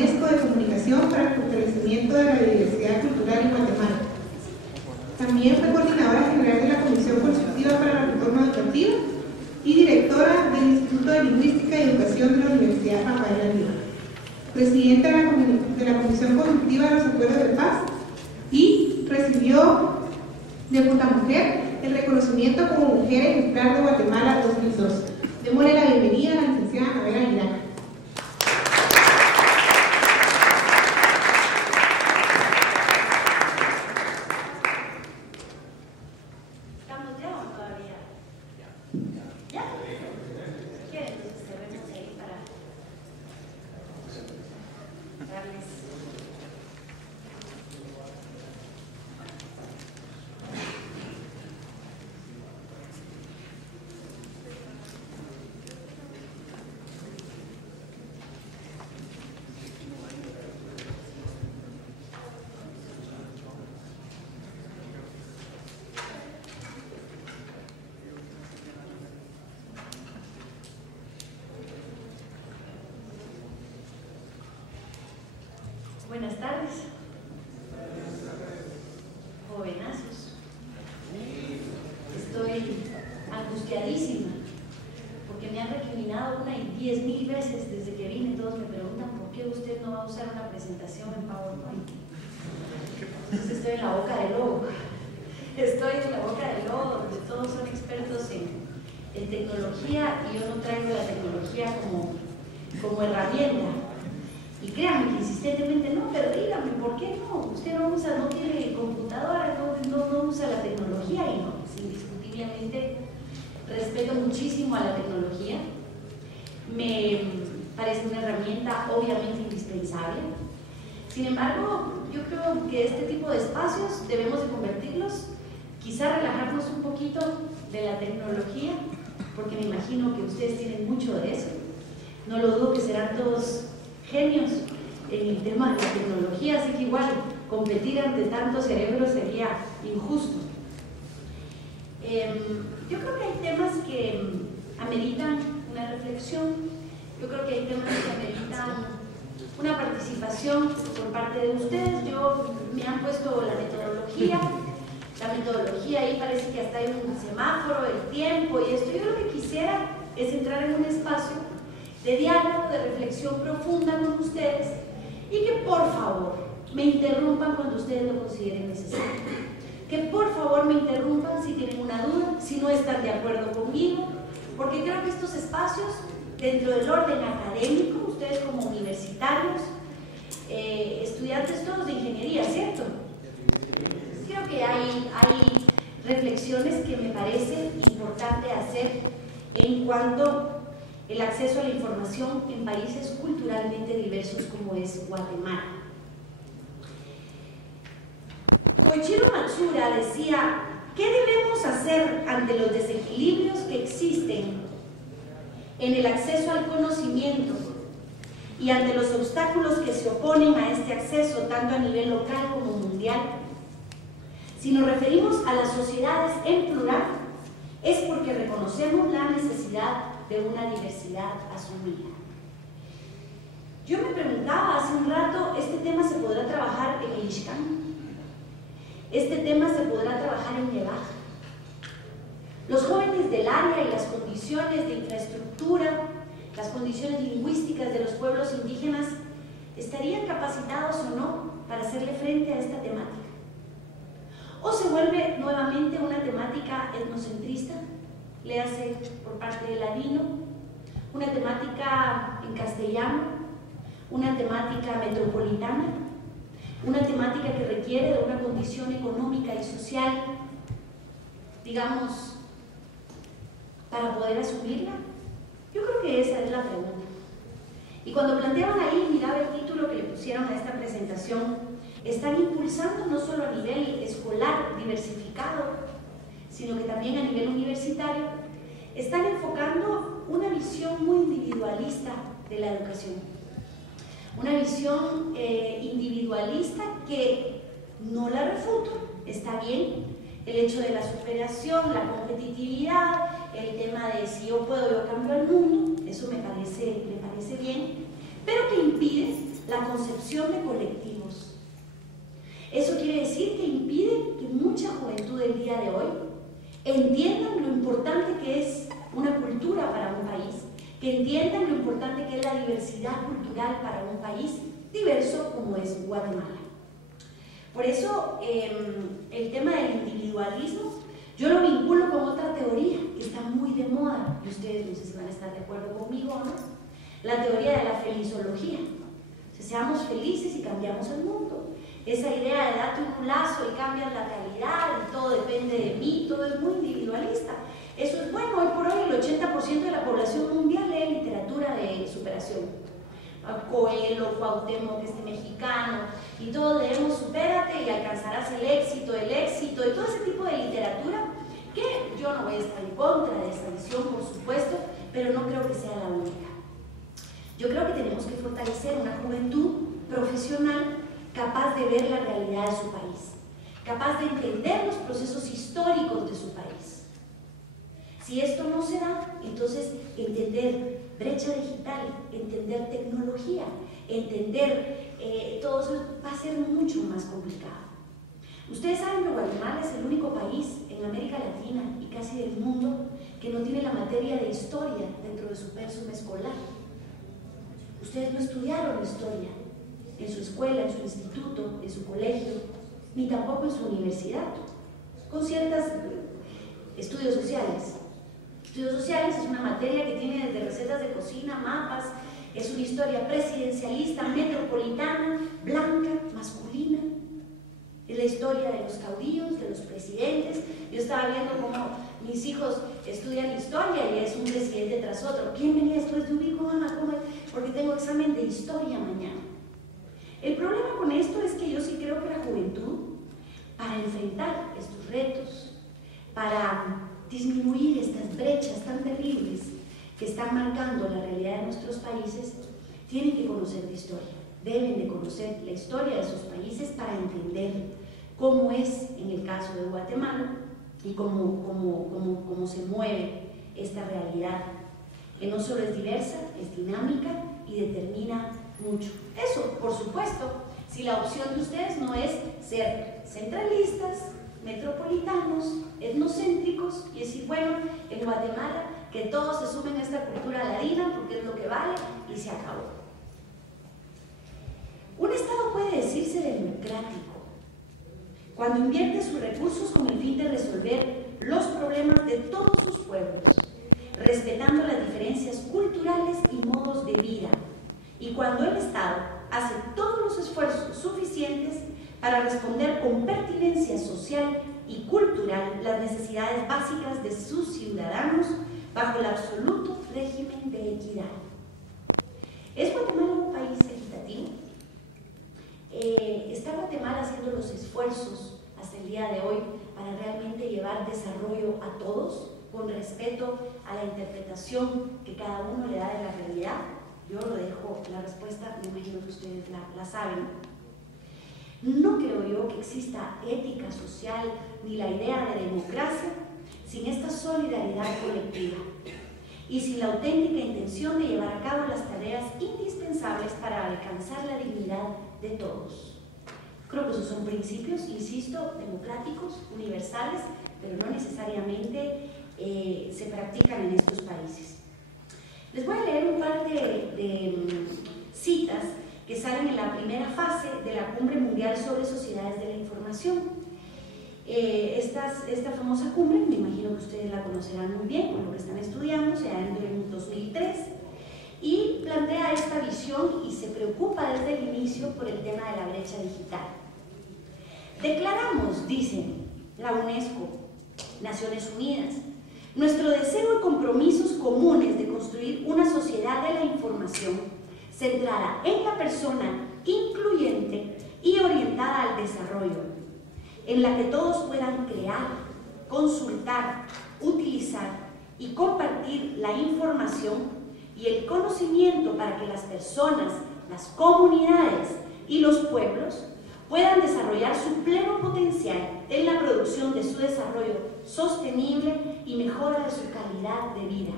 UNESCO de comunicación para el fortalecimiento de la diversidad cultural en Guatemala. También fue coordinadora general de la Comisión Consultiva para la Reforma Educativa y directora del Instituto de Lingüística y Educación de la Universidad Rafael Albiol. Presidenta de la Comisión Consultiva de los Acuerdos de Paz y recibió de Puntamujer el reconocimiento como Mujer Ejemplar de Guatemala 2002. Démosle la bienvenida a la licenciada Anabel Aguilar. Buenas tardes. Jovenazos. Estoy angustiadísima porque me han recriminado 1 y 10.000 veces desde que vine. Todos me preguntan por qué usted no va a usar una presentación en PowerPoint. Entonces estoy en la boca del lobo. Estoy en la boca del lobo donde todos son expertos en tecnología y yo no traigo la tecnología como herramienta. Y créanme que insistentemente, no, pero dígame, ¿por qué no? Usted no tiene computadora, no usa la tecnología, y no, indiscutiblemente respeto muchísimo a la tecnología. Me parece una herramienta obviamente indispensable. Sin embargo, yo creo que este tipo de espacios debemos de convertirlos, quizá relajarnos un poquito de la tecnología, porque me imagino que ustedes tienen mucho de eso. No lo dudo que serán todos genios en el tema de la tecnología, así que igual competir ante tantos cerebros sería injusto. Yo creo que hay temas que ameritan una reflexión, yo creo que hay temas que ameritan una participación por parte de ustedes. Me han puesto la metodología ahí parece que hasta hay un semáforo, el tiempo y esto. Yo lo que quisiera es entrar en un espacio de diálogo, de reflexión profunda con ustedes y que por favor me interrumpan cuando ustedes lo consideren necesario. Que por favor me interrumpan si tienen una duda, si no están de acuerdo conmigo, porque creo que estos espacios, dentro del orden académico, ustedes como universitarios, estudiantes todos de ingeniería, ¿cierto? Creo que hay reflexiones que me parece importante hacer en cuanto el acceso a la información en países culturalmente diversos como es Guatemala. Koichiro Matsuura decía, ¿qué debemos hacer ante los desequilibrios que existen en el acceso al conocimiento y ante los obstáculos que se oponen a este acceso tanto a nivel local como mundial? Si nos referimos a las sociedades en plural, es porque reconocemos la necesidad de una diversidad asumida. Yo me preguntaba hace un rato, ¿este tema se podrá trabajar en el Ixcán? ¿Este tema se podrá trabajar en Nevaj? Los jóvenes del área y las condiciones de infraestructura, las condiciones lingüísticas de los pueblos indígenas, ¿estarían capacitados o no para hacerle frente a esta temática? ¿O se vuelve nuevamente una temática etnocentrista? Le hace por parte del ladino, una temática en castellano, una temática metropolitana, una temática que requiere de una condición económica y social, digamos, para poder asumirla. Yo creo que esa es la pregunta. Y cuando planteaban ahí, miraba el título que le pusieron a esta presentación, están impulsando no solo a nivel escolar diversificado, sino que también a nivel universitario, están enfocando una visión muy individualista de la educación. Una visión individualista que no la refuto, está bien, el hecho de la superación, la competitividad, el tema de si yo puedo, yo cambio al mundo, eso me parece bien, pero que impide la concepción de colectivos. Eso quiere decir que impide que mucha juventud del día de hoy entiendan lo importante que es una cultura para un país, que entiendan lo importante que es la diversidad cultural para un país diverso como es Guatemala. Por eso el tema del individualismo yo lo vinculo con otra teoría que está muy de moda, y ustedes no sé si van a estar de acuerdo conmigo o no, la teoría de la felizología. O sea, seamos felices y cambiamos el mundo. Esa idea de darte un lazo y cambias la realidad y todo depende de mí, todo es muy individualista. Eso es bueno. Hoy por hoy el 80% de la población mundial lee literatura de superación. Coelho, Cuauhtémoc, mexicano, y todos leemos supérate y alcanzarás el éxito, y todo ese tipo de literatura, que yo no voy a estar en contra de esta visión, por supuesto, pero no creo que sea la única. Yo creo que tenemos que fortalecer una juventud profesional capaz de ver la realidad de su país, capaz de entender los procesos históricos de su país. Si esto no se da, entonces entender brecha digital, entender tecnología, entender todo eso va a ser mucho más complicado. Ustedes saben que Guatemala es el único país en América Latina y casi del mundo que no tiene la materia de historia dentro de su pensum escolar. Ustedes no estudiaron historia en su escuela, en su instituto, en su colegio, ni tampoco en su universidad, con ciertos estudios sociales. Estudios sociales es una materia que tiene desde recetas de cocina, mapas, es una historia presidencialista, metropolitana, blanca, masculina. Es la historia de los caudillos, de los presidentes. Yo estaba viendo cómo mis hijos estudian historia y es un presidente tras otro. ¿Quién venía después de Urico, mamá? ¿Cómo? Porque tengo examen de historia mañana. El problema con esto es que yo sí creo que la juventud, para enfrentar estos retos, para disminuir estas brechas tan terribles que están marcando la realidad de nuestros países, tienen que conocer de historia, deben de conocer la historia de sus países para entender cómo es en el caso de Guatemala y cómo se mueve esta realidad, que no solo es diversa, es dinámica y determina mucho. Eso, por supuesto, si la opción de ustedes no es ser centralistas, metropolitanos, etnocéntricos y decir, bueno, en Guatemala que todos se sumen a esta cultura ladina porque es lo que vale y se acabó. Un Estado puede decirse democrático cuando invierte sus recursos con el fin de resolver los problemas de todos sus pueblos, respetando las diferencias culturales y modos de vida, y cuando el Estado hace todos los esfuerzos suficientes para responder con pertinencia social y cultural las necesidades básicas de sus ciudadanos bajo el absoluto régimen de equidad. ¿Es Guatemala un país equitativo? ¿Está Guatemala haciendo los esfuerzos hasta el día de hoy para realmente llevar desarrollo a todos con respeto a la interpretación que cada uno le da de la realidad? Yo lo dejo, la respuesta, me imagino que ustedes la saben. No creo yo que exista ética social ni la idea de democracia sin esta solidaridad colectiva y sin la auténtica intención de llevar a cabo las tareas indispensables para alcanzar la dignidad de todos. Creo que esos son principios, insisto, democráticos, universales, pero no necesariamente se practican en estos países. Les voy a leer un par de citas que salen en la primera fase de la Cumbre Mundial sobre Sociedades de la Información. Esta famosa cumbre, me imagino que ustedes la conocerán muy bien con lo que están estudiando, se da en el 2003, y plantea esta visión y se preocupa desde el inicio por el tema de la brecha digital. Declaramos, dicen la UNESCO, Naciones Unidas, nuestro deseo y compromisos comunes de construir una sociedad de la información centrada en la persona, incluyente y orientada al desarrollo, en la que todos puedan crear, consultar, utilizar y compartir la información y el conocimiento para que las personas, las comunidades y los pueblos puedan desarrollar su pleno potencial en la producción de su desarrollo sostenible y mejora de su calidad de vida,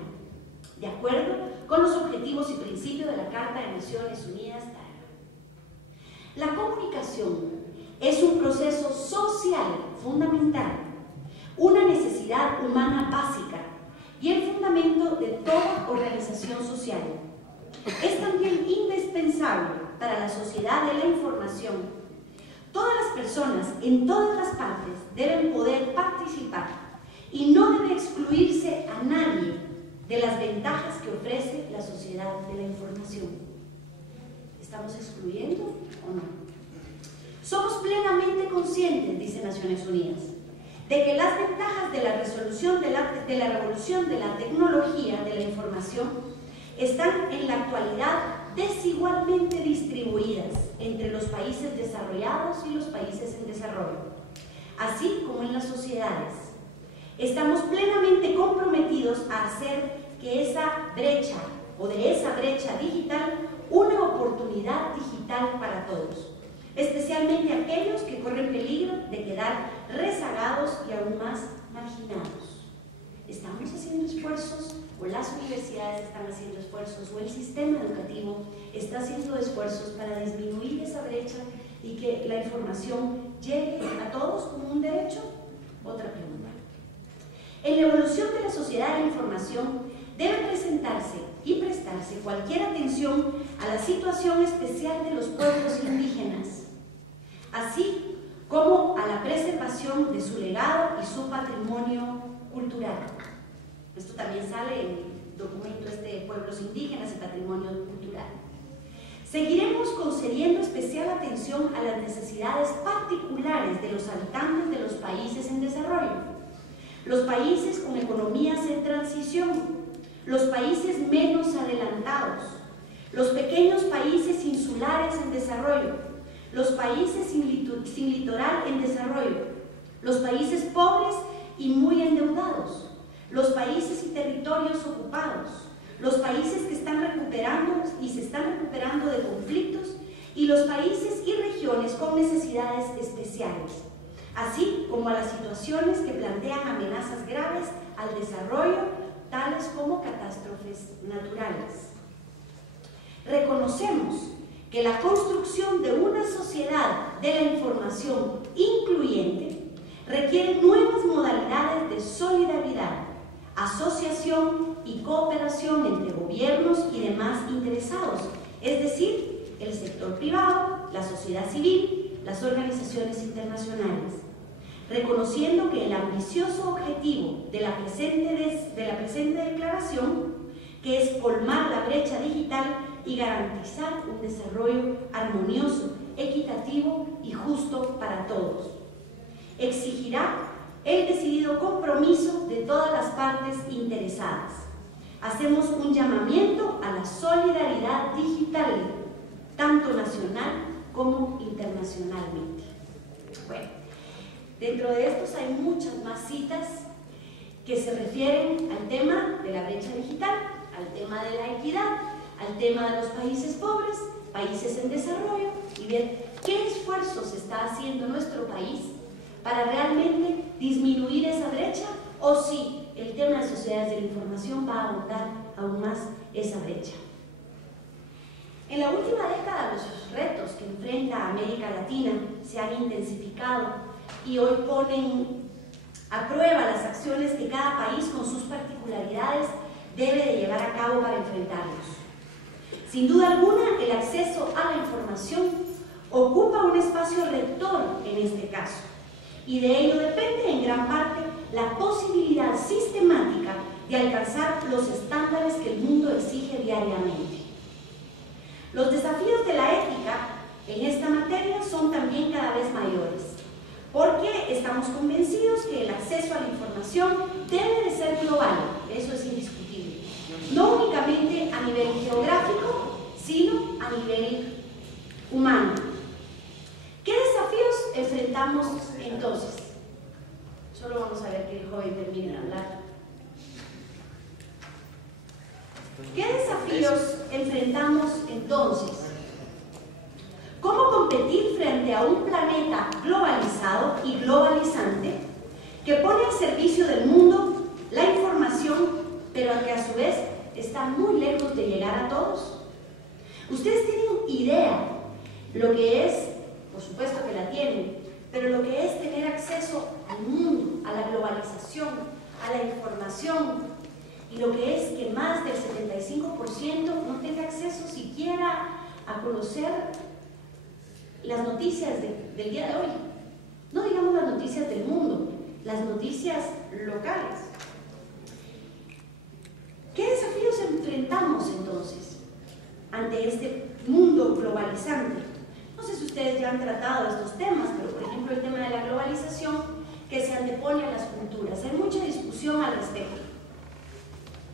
de acuerdo con los objetivos y principios de la Carta de Naciones Unidas. La comunicación es un proceso social fundamental, una necesidad humana básica y el fundamento de toda organización social. Es también indispensable para la sociedad de la información. Todas las personas en todas las partes deben poder participar y no debe excluirse a nadie de las ventajas que ofrece la sociedad de la información. ¿Estamos excluyendo o no? Somos plenamente conscientes, dice Naciones Unidas, de que las ventajas de la resolución de la revolución de la tecnología de la información están en la actualidad desigualmente distribuidas entre los países desarrollados y los países en desarrollo, así como en las sociedades. Estamos plenamente comprometidos a hacer que esa brecha o de esa brecha digital una oportunidad digital para todos, especialmente aquellos que corren peligro de quedar rezagados y aún más marginados. ¿Estamos haciendo esfuerzos, o las universidades están haciendo esfuerzos, o el sistema educativo está haciendo esfuerzos para disminuir esa brecha y que la información llegue a todos como un derecho? Otra pregunta. En la evolución de la sociedad de la información debe presentarse y prestarse cualquier atención a la situación especial de los pueblos indígenas, así como a la preservación de su legado y su patrimonio cultural. Esto también sale en el documento de Pueblos Indígenas y Patrimonio Cultural. Seguiremos concediendo especial atención a las necesidades particulares de los habitantes de los países en desarrollo, los países con economías en transición, los países menos adelantados, los pequeños países insulares en desarrollo, los países sin litoral en desarrollo, los países pobres y muy endeudados, los países y territorios ocupados, los países que están recuperando y se están recuperando de conflictos y los países y regiones con necesidades especiales, así como a las situaciones que plantean amenazas graves al desarrollo, tales como catástrofes naturales. Reconocemos que la construcción de una sociedad de la información incluyente requiere nuevas modalidades de solidaridad, asociación y cooperación entre gobiernos y demás interesados, es decir, el sector privado, la sociedad civil, las organizaciones internacionales, reconociendo que el ambicioso objetivo de la presente declaración, que es colmar la brecha digital y garantizar un desarrollo armonioso, equitativo y justo para todos, exigirá el decidido compromiso de todas las partes interesadas. Hacemos un llamamiento a la solidaridad digital, tanto nacional como internacionalmente. Bueno, dentro de estos hay muchas más citas que se refieren al tema de la brecha digital, al tema de la equidad, al tema de los países pobres, países en desarrollo, y ver qué esfuerzos está haciendo nuestro país para realmente disminuir esa brecha, o si el tema de sociedades de la información va a ahondar aún más esa brecha. En la última década, los retos que enfrenta América Latina se han intensificado y hoy ponen a prueba las acciones que cada país con sus particularidades debe de llevar a cabo para enfrentarlos. Sin duda alguna, el acceso a la información ocupa un espacio rector en este caso, y de ello depende en gran parte la posibilidad sistemática de alcanzar los estándares que el mundo exige diariamente. Los desafíos de la ética en esta materia son también cada vez mayores, porque estamos convencidos que el acceso a la información debe de ser global, eso es indiscutible, no únicamente a nivel geográfico, sino a nivel humano. ¿Qué desafíos enfrentamos entonces? Solo vamos a ver que el joven termine de hablar. ¿Qué desafíos enfrentamos entonces? ¿Cómo competir frente a un planeta globalizado y globalizante que pone al servicio del mundo la información, pero que a su vez está muy lejos de llegar a todos? ¿Ustedes tienen idea lo que es, por supuesto que la tienen, pero lo que es tener acceso al mundo, a la globalización, a la información, y lo que es que más del 75% no tenga acceso siquiera a conocer las noticias del día de hoy. No digamos las noticias del mundo, las noticias locales. ¿Qué desafíos enfrentamos entonces ante este mundo globalizante? No sé si ustedes ya han tratado estos temas, pero por ejemplo el tema de la globalización que se antepone a las culturas. Hay mucha discusión al respecto.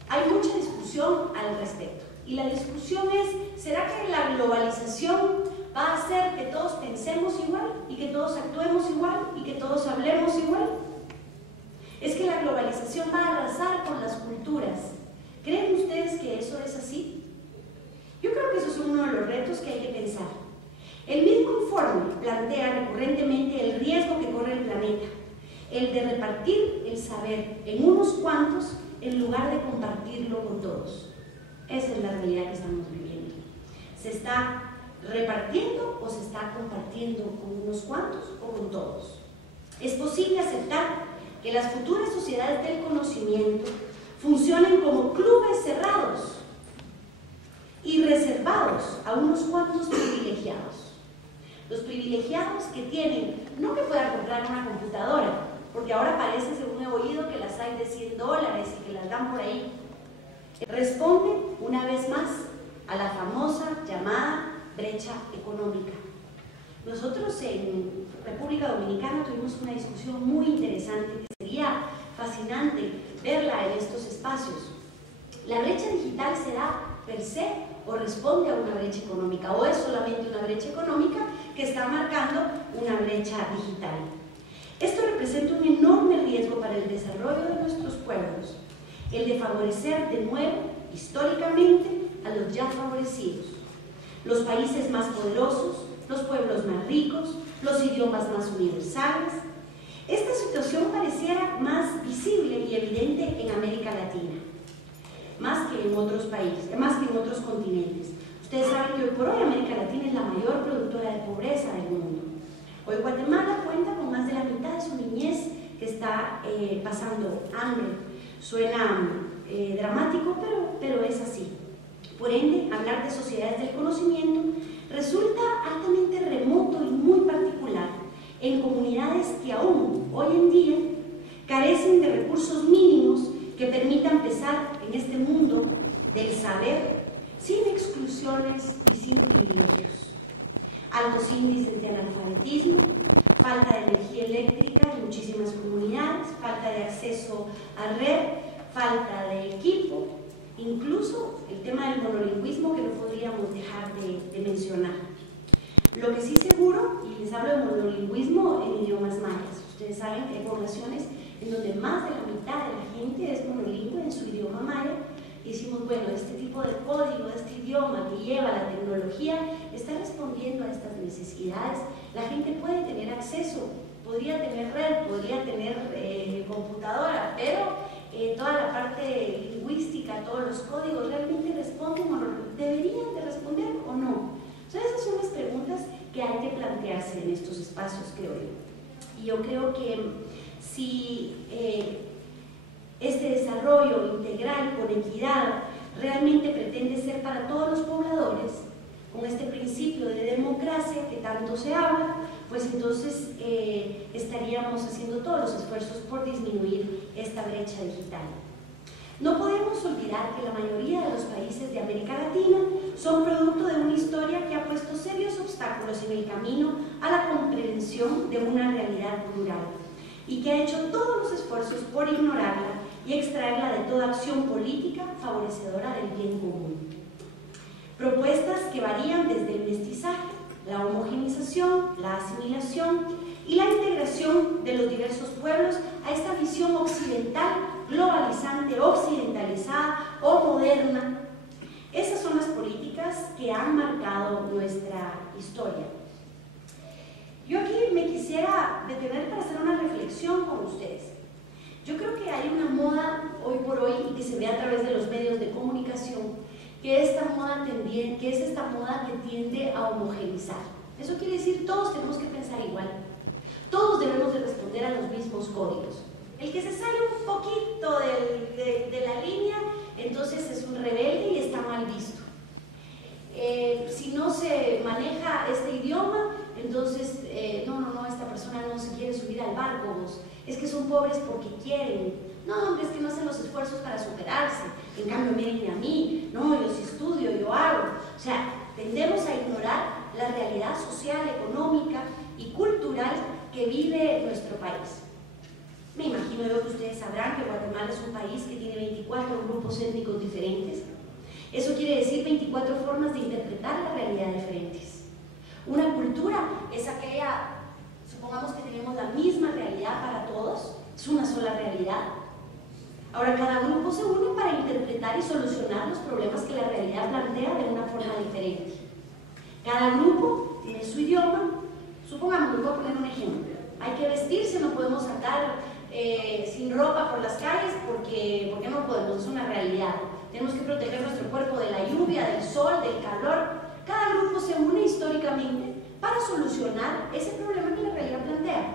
Hay mucha discusión al respecto. Y la discusión es, ¿será que la globalización va a hacer que todos pensemos igual y que todos actuemos igual y que todos hablemos igual? ¿Es que la globalización va a arrasar con las culturas? ¿Creen ustedes que eso es así? Yo creo que eso es uno de los retos que hay que pensar. El mismo informe plantea recurrentemente el riesgo que corre el planeta, el de repartir el saber en unos cuantos en lugar de compartirlo con todos. Esa es la realidad que estamos viviendo. ¿Se está repartiendo o se está compartiendo con unos cuantos o con todos? ¿Es posible aceptar que las futuras sociedades del conocimiento funcionen como clubes cerrados y reservados a unos cuantos privilegiados? Los privilegiados que tienen, no que puedan comprar una computadora, porque ahora parece, según he oído, que las hay de $100 y que las dan por ahí. Responden una vez más a la famosa llamada brecha económica. Nosotros en República Dominicana tuvimos una discusión muy interesante que sería fascinante verla en estos espacios. ¿La brecha digital se da per se o responde a una brecha económica? ¿O es solamente una brecha económica que está marcando una brecha digital? Esto representa un enorme riesgo para el desarrollo de nuestros pueblos, el de favorecer de nuevo, históricamente, a los ya favorecidos, los países más poderosos, los pueblos más ricos, los idiomas más universales. Esta situación pareciera más visible y evidente en América Latina, más que en otros países, más que en otros continentes. Ustedes saben que hoy por hoy América Latina es la mayor productora de pobreza del mundo. Hoy Guatemala cuenta con más de la mitad de su niñez que está pasando hambre. Suena dramático, pero es así. Por ende, hablar de sociedades del conocimiento resulta altamente remoto y muy particular en comunidades que aún hoy en día carecen de recursos mínimos que permitan pensar en este mundo del saber sin exclusiones y sin privilegios. Altos índices de analfabetismo, falta de energía eléctrica en muchísimas comunidades, falta de acceso a red, falta de equipo, incluso el tema del monolingüismo que no podríamos dejar de mencionar. Lo que sí seguro, y les hablo de monolingüismo en idiomas mayas, ustedes saben que hay poblaciones en donde más de la mitad de la gente es monolingüe en su idioma maya, y decimos, bueno, este tipo de código, este idioma que lleva la tecnología, está respondiendo a estas necesidades. La gente puede tener acceso, podría tener red, podría tener computadora, pero toda la parte lingüística, todos los códigos, ¿realmente responden o no? ¿Deberían de responder o no? Entonces, esas son las preguntas que hay que plantearse en estos espacios, creo yo. Y yo creo que si este desarrollo integral con equidad realmente pretende ser para todos los pobladores, con este principio de democracia que tanto se habla, pues entonces estaríamos haciendo todos los esfuerzos por disminuir esta brecha digital. No podemos olvidar que la mayoría de los países de América Latina son producto de una historia que ha puesto serios obstáculos en el camino a la comprensión de una realidad plural y que ha hecho todos los esfuerzos por ignorarla y extraerla de toda acción política favorecedora del bien común. Propuestas que varían desde el mestizaje, la homogenización, la asimilación y la integración de los diversos pueblos a esta visión occidental, globalizante, occidentalizada o moderna. Esas son las políticas que han marcado nuestra historia. Yo aquí me quisiera detener para hacer una reflexión con ustedes. Yo creo que hay una moda hoy por hoy y que se ve a través de los medios de comunicación, que es esta moda que tiende a homogeneizar. Eso quiere decir todos tenemos que pensar igual. Todos debemos de responder a los mismos códigos. El que se sale un poquito de la línea, entonces es un rebelde y está mal visto. Si no se maneja este idioma, entonces, no, esta persona no se quiere subir al barco, es que son pobres porque quieren. No, hombre, es que no hacen los esfuerzos para superarse. En cambio, miren a mí, no, yo sí estudio, yo hago. O sea, tendemos a ignorar la realidad social, económica y cultural que vive nuestro país. Me imagino yo que ustedes sabrán que Guatemala es un país que tiene 24 grupos étnicos diferentes. Eso quiere decir 24 formas de interpretar la realidad diferentes. Una cultura es aquella, supongamos que tenemos la misma realidad para todos, es una sola realidad. Ahora cada grupo se une para interpretar y solucionar los problemas que la realidad plantea de una forma diferente. Cada grupo tiene su idioma. Supongamos, les voy a poner un ejemplo. Hay que vestirse, no podemos andar sin ropa por las calles porque no podemos, es una realidad. Tenemos que proteger nuestro cuerpo de la lluvia, del sol, del calor. Cada grupo se une históricamente para solucionar ese problema que la realidad plantea.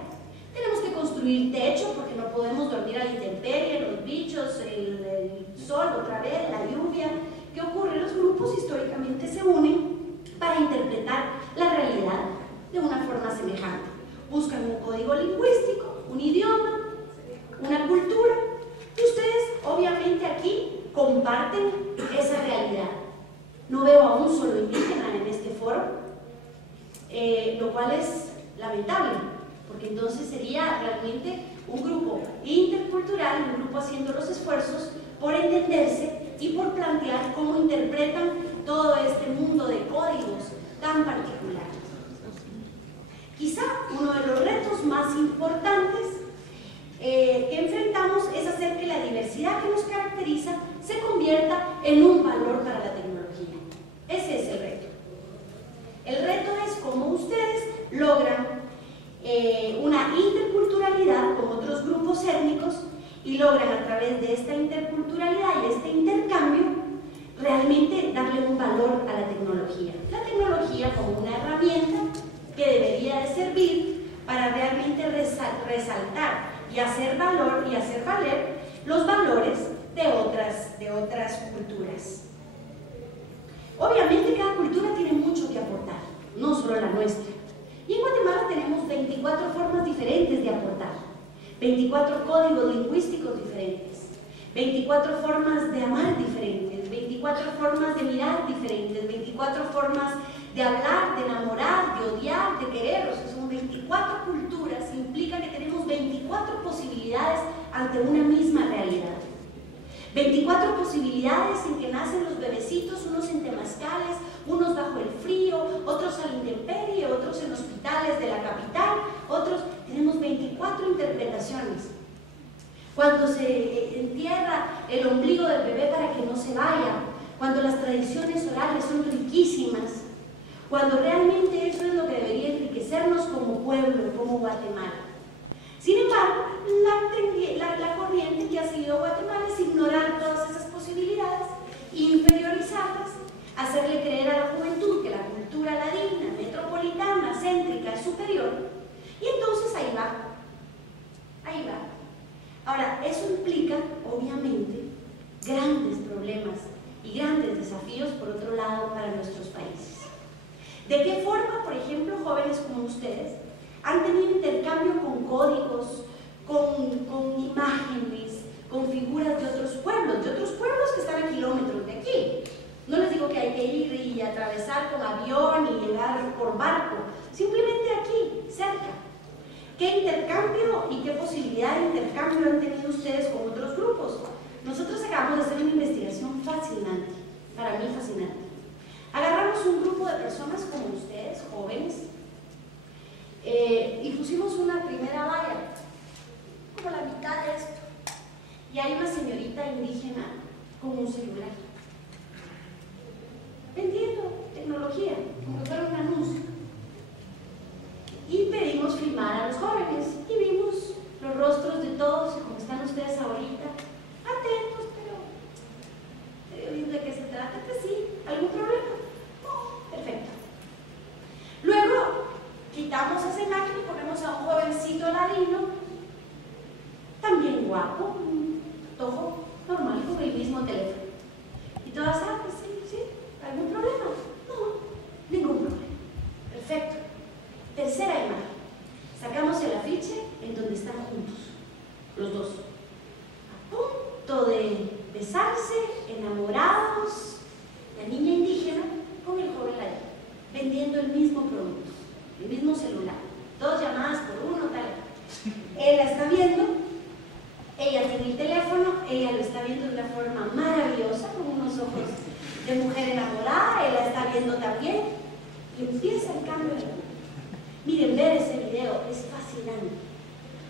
Tenemos que construir techo porque no podemos dormir a la intemperie, los bichos, el sol otra vez, la lluvia. ¿Qué ocurre? Los grupos históricamente se unen para interpretar la realidad de una forma semejante. Buscan un código lingüístico, un idioma, una cultura, y ustedes obviamente aquí comparten esa realidad. No veo a un solo indígena en este foro, lo cual es lamentable, porque entonces sería realmente un grupo intercultural, un grupo haciendo los esfuerzos por entenderse y por plantear cómo interpretan todo este mundo de códigos tan particular. Quizá uno de los retos más importantes que enfrentamos es hacer que la diversidad que nos caracteriza se convierta en un valor para la tecnología. Ese es el reto. El reto es cómo ustedes logran una interculturalidad con otros grupos étnicos y logran a través de esta interculturalidad y de este intercambio realmente darle un valor a la tecnología. La tecnología como una herramienta que debería de servir para realmente resaltar y hacer valor y hacer valer los valores de otras culturas. Obviamente cada cultura tiene mucho que aportar, no solo la nuestra. Y en Guatemala tenemos 24 formas diferentes de aportar, 24 códigos lingüísticos diferentes, 24 formas de amar diferentes, 24 formas de mirar diferentes, 24 formas de hablar, de enamorar, de odiar, de querer. O sea, son 24 culturas, implica que tenemos 24 posibilidades ante una misma realidad. 24 posibilidades en que nacen los bebecitos, unos en temazcales, unos bajo el frío, otros a la intemperie, otros en hospitales de la capital, otros, tenemos 24 interpretaciones. Cuando se entierra el ombligo del bebé para que no se vaya, cuando las tradiciones orales son riquísimas, cuando realmente eso es lo que debería enriquecernos como pueblo, como Guatemala. Sin embargo, la corriente que ha sido Guatemala es ignorar todas esas posibilidades, inferiorizarlas, hacerle creer a la juventud que la cultura ladina, metropolitana, céntrica es superior, y entonces ahí va. Ahora, eso implica, obviamente, grandes problemas y grandes desafíos, por otro lado, para nuestros países. ¿De qué forma, por ejemplo, jóvenes como ustedes han tenido intercambio con códigos, con imágenes, con figuras de otros pueblos que están a kilómetros de aquí? No les digo que hay que ir y atravesar con avión y llegar por barco, simplemente aquí, cerca. ¿Qué intercambio y qué posibilidad de intercambio han tenido ustedes con otros grupos? Nosotros acabamos de hacer una investigación fascinante, para mí fascinante. Agarramos un grupo de personas como ustedes, jóvenes, y pusimos una primera valla, como la mitad de esto, y hay una señorita indígena con un celular, vendiendo tecnología, como que fuera un anuncio. Y pedimos filmar a los jóvenes, y vimos los rostros de todos, como están ustedes ahorita, atentos, pero ¿de qué se trata? Pues sí, ¿algún problema? No, perfecto. Luego guapo, un patojo normal con el mismo teléfono. Y todas, pues sí, ¿algún problema? No, ningún problema. Perfecto. Tercera imagen. Sacamos el afiche en donde están juntos, los dos, a punto de besarse, enamorados, la niña indígena con el joven ladino, vendiendo el mismo producto, el mismo celular, 2 llamadas por 1, tal. Él la está viendo, ella tiene el teléfono, ella lo está viendo de una forma maravillosa, con unos ojos de mujer enamorada, él la está viendo también, y empieza el cambio de mundo. Miren, ver ese video es fascinante.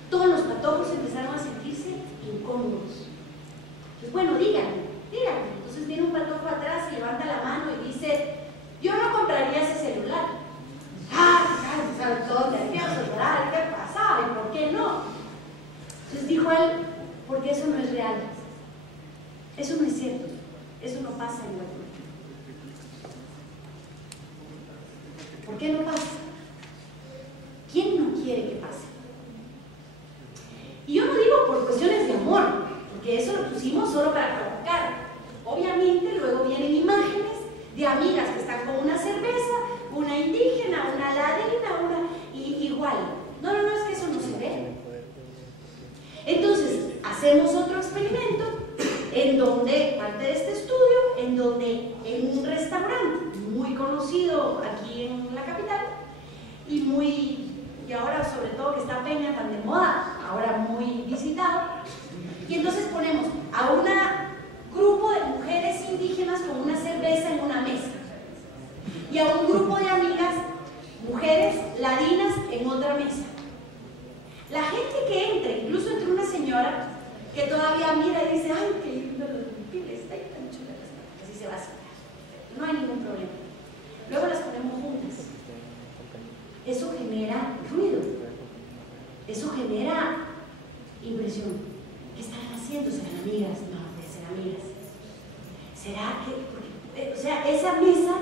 Todos los patojos empezaron a sentirse incómodos. Pues bueno, díganme. Entonces viene un patojo atrás y levanta la mano y dice: yo no compraría ese celular. Están todos nerviosos, ¿verdad? ¿Qué pasaba? ¿Y por qué no? Entonces dijo él: porque eso no es real. Eso no es cierto. Eso no pasa en Guatemala. ¿Por qué no pasa? ¿Quién no quiere que pase? Y yo no digo por cuestiones de amor, porque eso lo pusimos solo para provocar. Obviamente luego vienen imágenes de amigas que están con una cerveza, una indígena, una ladina, y igual. No, es que eso no se ve. Entonces, hacemos otro experimento en donde, parte de este estudio, en donde en un restaurante muy conocido aquí en la capital, y ahora sobre todo que está Peña tan de moda, ahora muy visitado, y entonces ponemos a un grupo de mujeres indígenas con una cerveza en una mesa y a un grupo de amigas, mujeres ladinas, en otra mesa. La gente que entre, incluso entre una señora que todavía mira y dice: ay, qué lindo los piles, está ahí tan chula, así se va a sentar, no hay ningún problema. Luego las ponemos juntas. Eso genera ruido, eso genera impresión. ¿Qué estarán haciendo? ¿Serán amigas? No, de ser amigas. ¿Será que...? O sea, esa mesa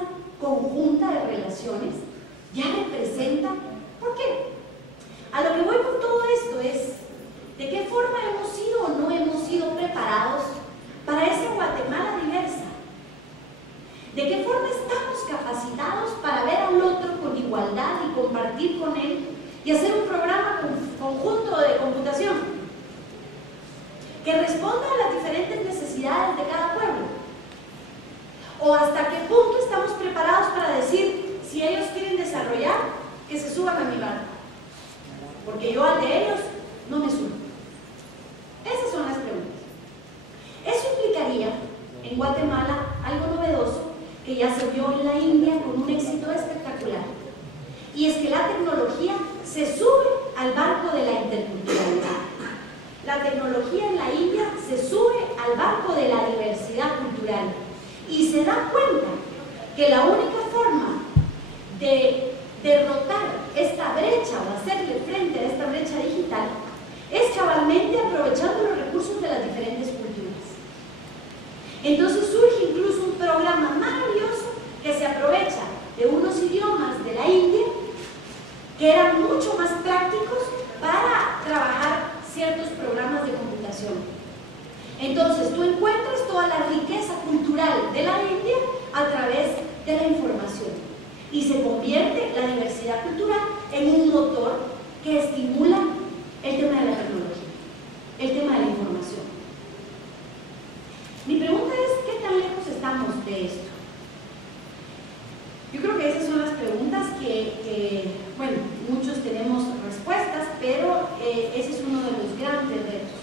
conjunta de relaciones ya representa... ¿Por qué? A lo que voy con todo esto es de qué forma hemos sido o no hemos sido preparados para esa Guatemala diversa. ¿De qué forma estamos capacitados para ver al otro con igualdad y compartir con él y hacer un programa conjunto de computación que responda a las diferentes necesidades de cada pueblo? ¿O hasta qué punto estamos preparados para decir, si ellos quieren desarrollar, que se suban a mi barco? Porque yo al de ellos no me subo. Esas son las preguntas. Eso implicaría en Guatemala algo novedoso que ya se vio en la India con un éxito espectacular. Y es que la tecnología se sube al barco de la interculturalidad. La tecnología en la India se sube al barco de la diversidad cultural y se da cuenta que la única forma de derrotar esta brecha o hacerle frente a esta brecha digital es cabalmente aprovechando los recursos de las diferentes culturas. Entonces surge incluso un programa maravilloso que se aprovecha de unos idiomas de la India que eran mucho más prácticos para trabajar ciertos programas de computación. Entonces tú encuentras toda la riqueza cultural de la India a través de la información y se convierte la diversidad cultural en un motor que estimula el tema de la tecnología, el tema de la información. Mi pregunta es, ¿qué tan lejos estamos de esto? Yo creo que esas son las preguntas que bueno, muchos tenemos respuestas, pero ese es uno de los grandes retos.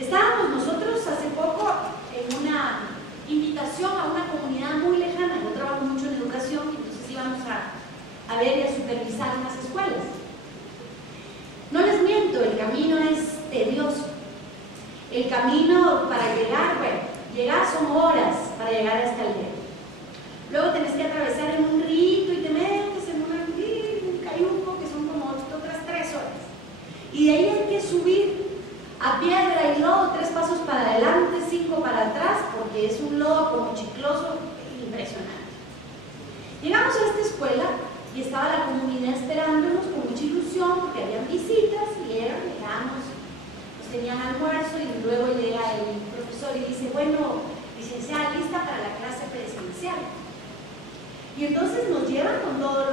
Estábamos nosotros hace poco en una invitación a una comunidad muy lejana. Yo trabajo mucho en educación, entonces íbamos a ver y a supervisar unas escuelas. No les miento, el camino es tedioso. El camino para llegar, bueno, llegar son horas para llegar a esta aldea. Luego tenés que atravesar en un río y te metes en un cayuco que son como otras 3 horas. Y de ahí hay que subir a piedra y lodo, 3 pasos para adelante, 5 para atrás, porque es un lodo como chicloso, impresionante. Llegamos a esta escuela y estaba la comunidad esperándonos con mucha ilusión porque habían visitas y llegamos, pues tenían almuerzo y luego llega el profesor y dice, bueno, licenciada, lista para la clase presencial. Y entonces nos llevan con todos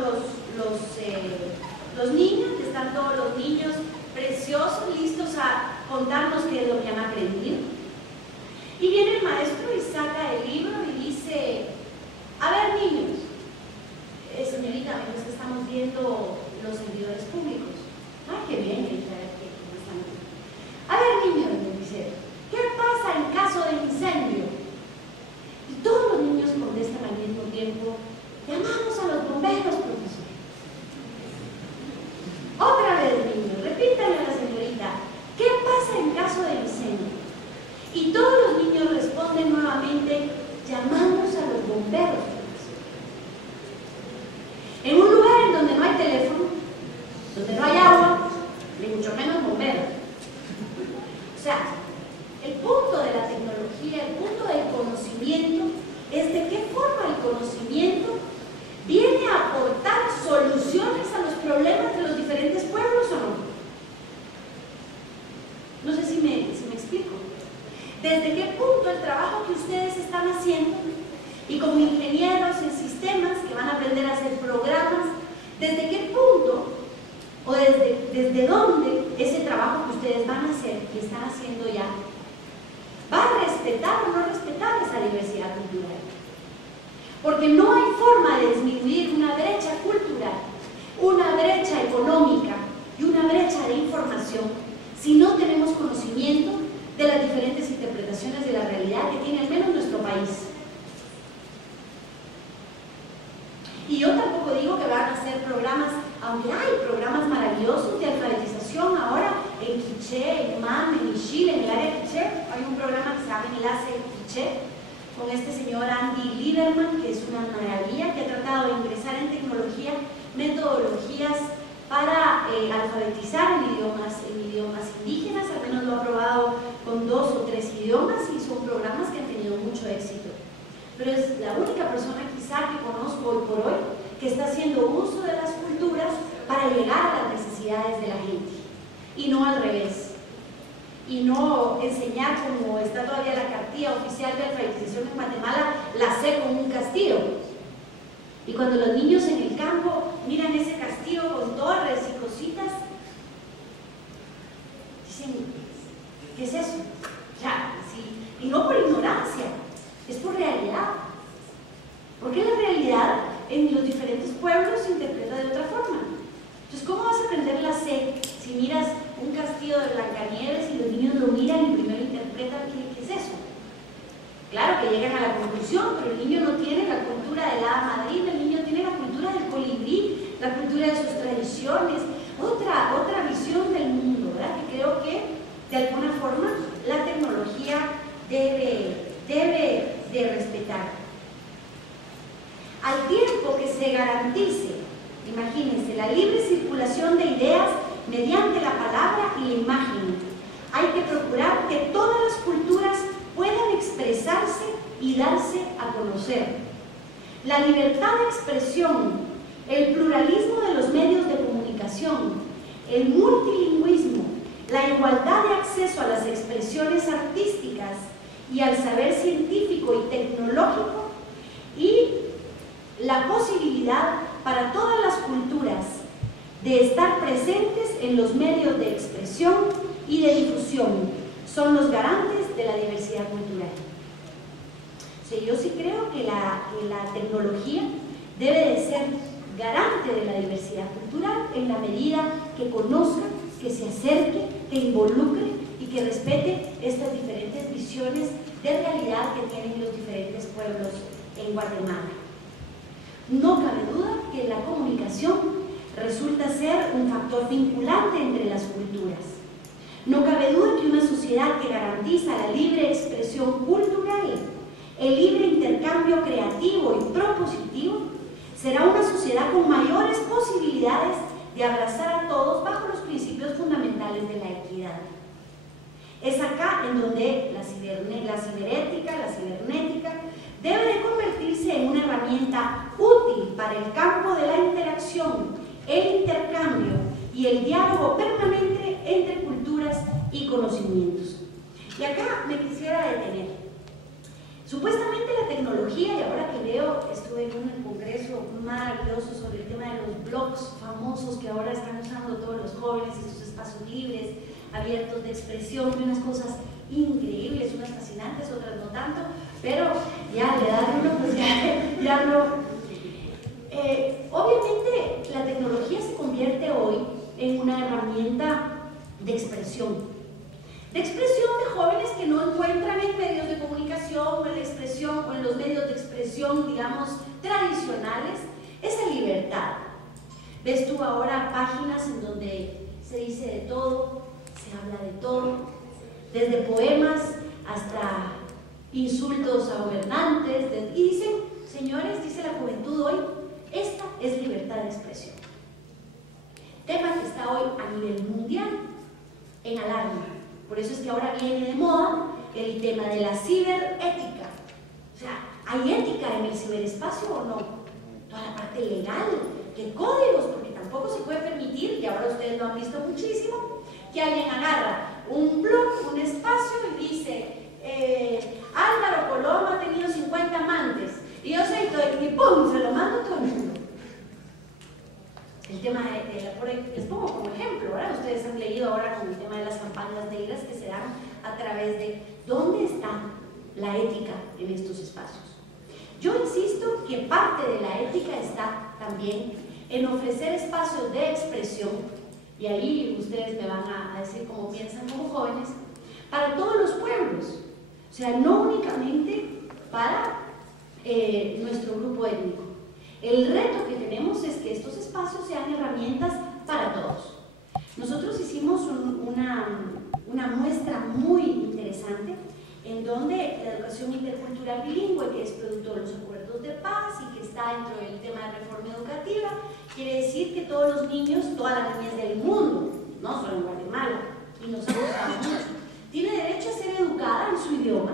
los niños, están todos los niños preciosos, listos a contarnos qué es lo que han aprendido. Y viene el maestro y saca el libro y dice, a ver niños, señorita, es que estamos viendo los servidores públicos. Ah, qué bien, ¿cómo están? A ver niños, me dice, ¿qué pasa en caso de incendio? Y todos los niños contestan al mismo tiempo, llamamos a los bomberos, profesor. Otra vez niños, repítanle a la señorita, ¿qué pasa en caso de incendio? Y todos los niños responden nuevamente, llamamos a los bomberos. En un lugar en donde no hay teléfono, donde no hay agua, ni mucho menos bomberos. O sea, el punto de la tecnología, el punto del conocimiento, es de qué forma el conocimiento viene a aportar soluciones a los problemas de los diferentes pueblos o no. No sé si me explico. ¿Desde qué punto el trabajo que ustedes están haciendo y como ingenieros en sistemas que van a aprender a hacer programas, desde qué punto o desde dónde ese trabajo que ustedes van a hacer y están haciendo ya va a respetar o no respetar esa diversidad cultural? Porque no hay forma de disminuir una brecha cultural, una brecha económica y una brecha de información si no tenemos conocimiento de las diferentes interpretaciones de la realidad que tiene al menos nuestro país. Y yo tampoco digo que van a hacer programas, aunque hay programas maravillosos de alfabetización ahora en Quiché, en MAM, en Ixil, en el área de Quiché, hay un programa que se llama Enlace Quiché, con este señor Andy Lieberman, que es una maravilla, que ha tratado de ingresar en tecnología metodologías para alfabetizar en idiomas indígenas, al menos lo ha probado con 2 o 3 idiomas y son programas que han tenido mucho éxito. Pero es la única persona quizá que conozco hoy por hoy que está haciendo uso de las culturas para llegar a las necesidades de la gente y no al revés. Y no enseñar como está todavía la cartilla oficial de alfabetización en Guatemala, la sé como un castillo. Y cuando los niños en el campo miran ese castillo con torres y cositas, dicen, ¿qué es eso? Ya, sí. Y no por ignorancia, es por realidad. Porque la realidad en los diferentes pueblos se interpreta de otra forma. Entonces, ¿cómo vas a aprender la C si miras un castillo de Blancanieves y los niños lo miran y primero interpretan qué es eso? Claro que llegan a la conclusión, pero el niño no tiene la cultura de la hada madrina, el niño tiene la cultura del colibrí, la cultura de sus tradiciones, otra visión del mundo, ¿verdad? Que creo que de alguna forma la tecnología debe de respetar. Al tiempo que se garantice, imagínense, la libre circulación de ideas mediante la palabra y la imagen, hay que procurar que todas las culturas puedan expresarse y darse a conocer. La libertad de expresión, el pluralismo de los medios de comunicación, el multilingüismo, la igualdad de acceso a las expresiones artísticas y al saber científico y tecnológico, y la posibilidad para todas las culturas de estar presentes en los medios de expresión y de difusión son los garantes de la diversidad cultural. O sea, yo sí creo que la tecnología debe de ser garante de la diversidad cultural en la medida que conozca, que se acerque, que involucre y que respete estas diferentes visiones de realidad que tienen los diferentes pueblos en Guatemala. No cabe duda que la comunicación resulta ser un factor vinculante entre las culturas. No cabe duda que una sociedad que garantiza la libre expresión cultural, el libre intercambio creativo y propositivo, será una sociedad con mayores posibilidades de abrazar a todos bajo los principios fundamentales de la equidad. Es acá en donde la cibernética debe de convertirse en una herramienta útil para el campo de la interacción, el intercambio y el diálogo permanente entre culturas y conocimientos. Y acá me quisiera detener. Supuestamente la tecnología, y ahora que leo, estuve en un congreso maravilloso sobre el tema de los blogs famosos que ahora están usando todos los jóvenes, estos espacios libres, abiertos de expresión, y unas cosas increíbles, unas fascinantes, otras no tanto, pero ya le da uno, pues ya no. Obviamente la tecnología se convierte hoy en una herramienta de expresión de jóvenes que no encuentran en medios de comunicación o en la expresión o en los medios de expresión, digamos, tradicionales, esa libertad. Ves tú ahora páginas en donde se dice de todo, se habla de todo, desde poemas hasta insultos a gobernantes, y dicen, señores, dice la juventud hoy, esta es libertad de expresión. Tema que está hoy a nivel mundial en alarma. Por eso es que ahora viene de moda el tema de la ciberética. O sea, ¿hay ética en el ciberespacio o no? Toda la parte legal, de códigos, porque tampoco se puede permitir, y ahora ustedes lo han visto muchísimo, que alguien agarra un blog, un espacio y dice Álvaro Coloma ha tenido 50 amantes y yo soy todo, y ¡pum! Se lo mando a todo el mundo. El tema les pongo como ejemplo, ¿verdad? Ustedes han leído ahora con el tema de las campañas negras que se dan a través de ¿dónde está la ética en estos espacios? Yo insisto que parte de la ética está también en ofrecer espacios de expresión, y ahí ustedes me van a decir cómo piensan como jóvenes, para todos los pueblos, o sea, no únicamente para nuestro grupo étnico. El reto que tenemos es que estos espacios sean herramientas para todos. Nosotros hicimos una muestra muy interesante en donde la educación intercultural bilingüe, que es producto de los acuerdos de paz y que está dentro del tema de reforma educativa, quiere decir que todos los niños, todas las niñas del mundo, no solo en Guatemala, y nos ha gustado mucho, tiene derecho a ser educada en su idioma,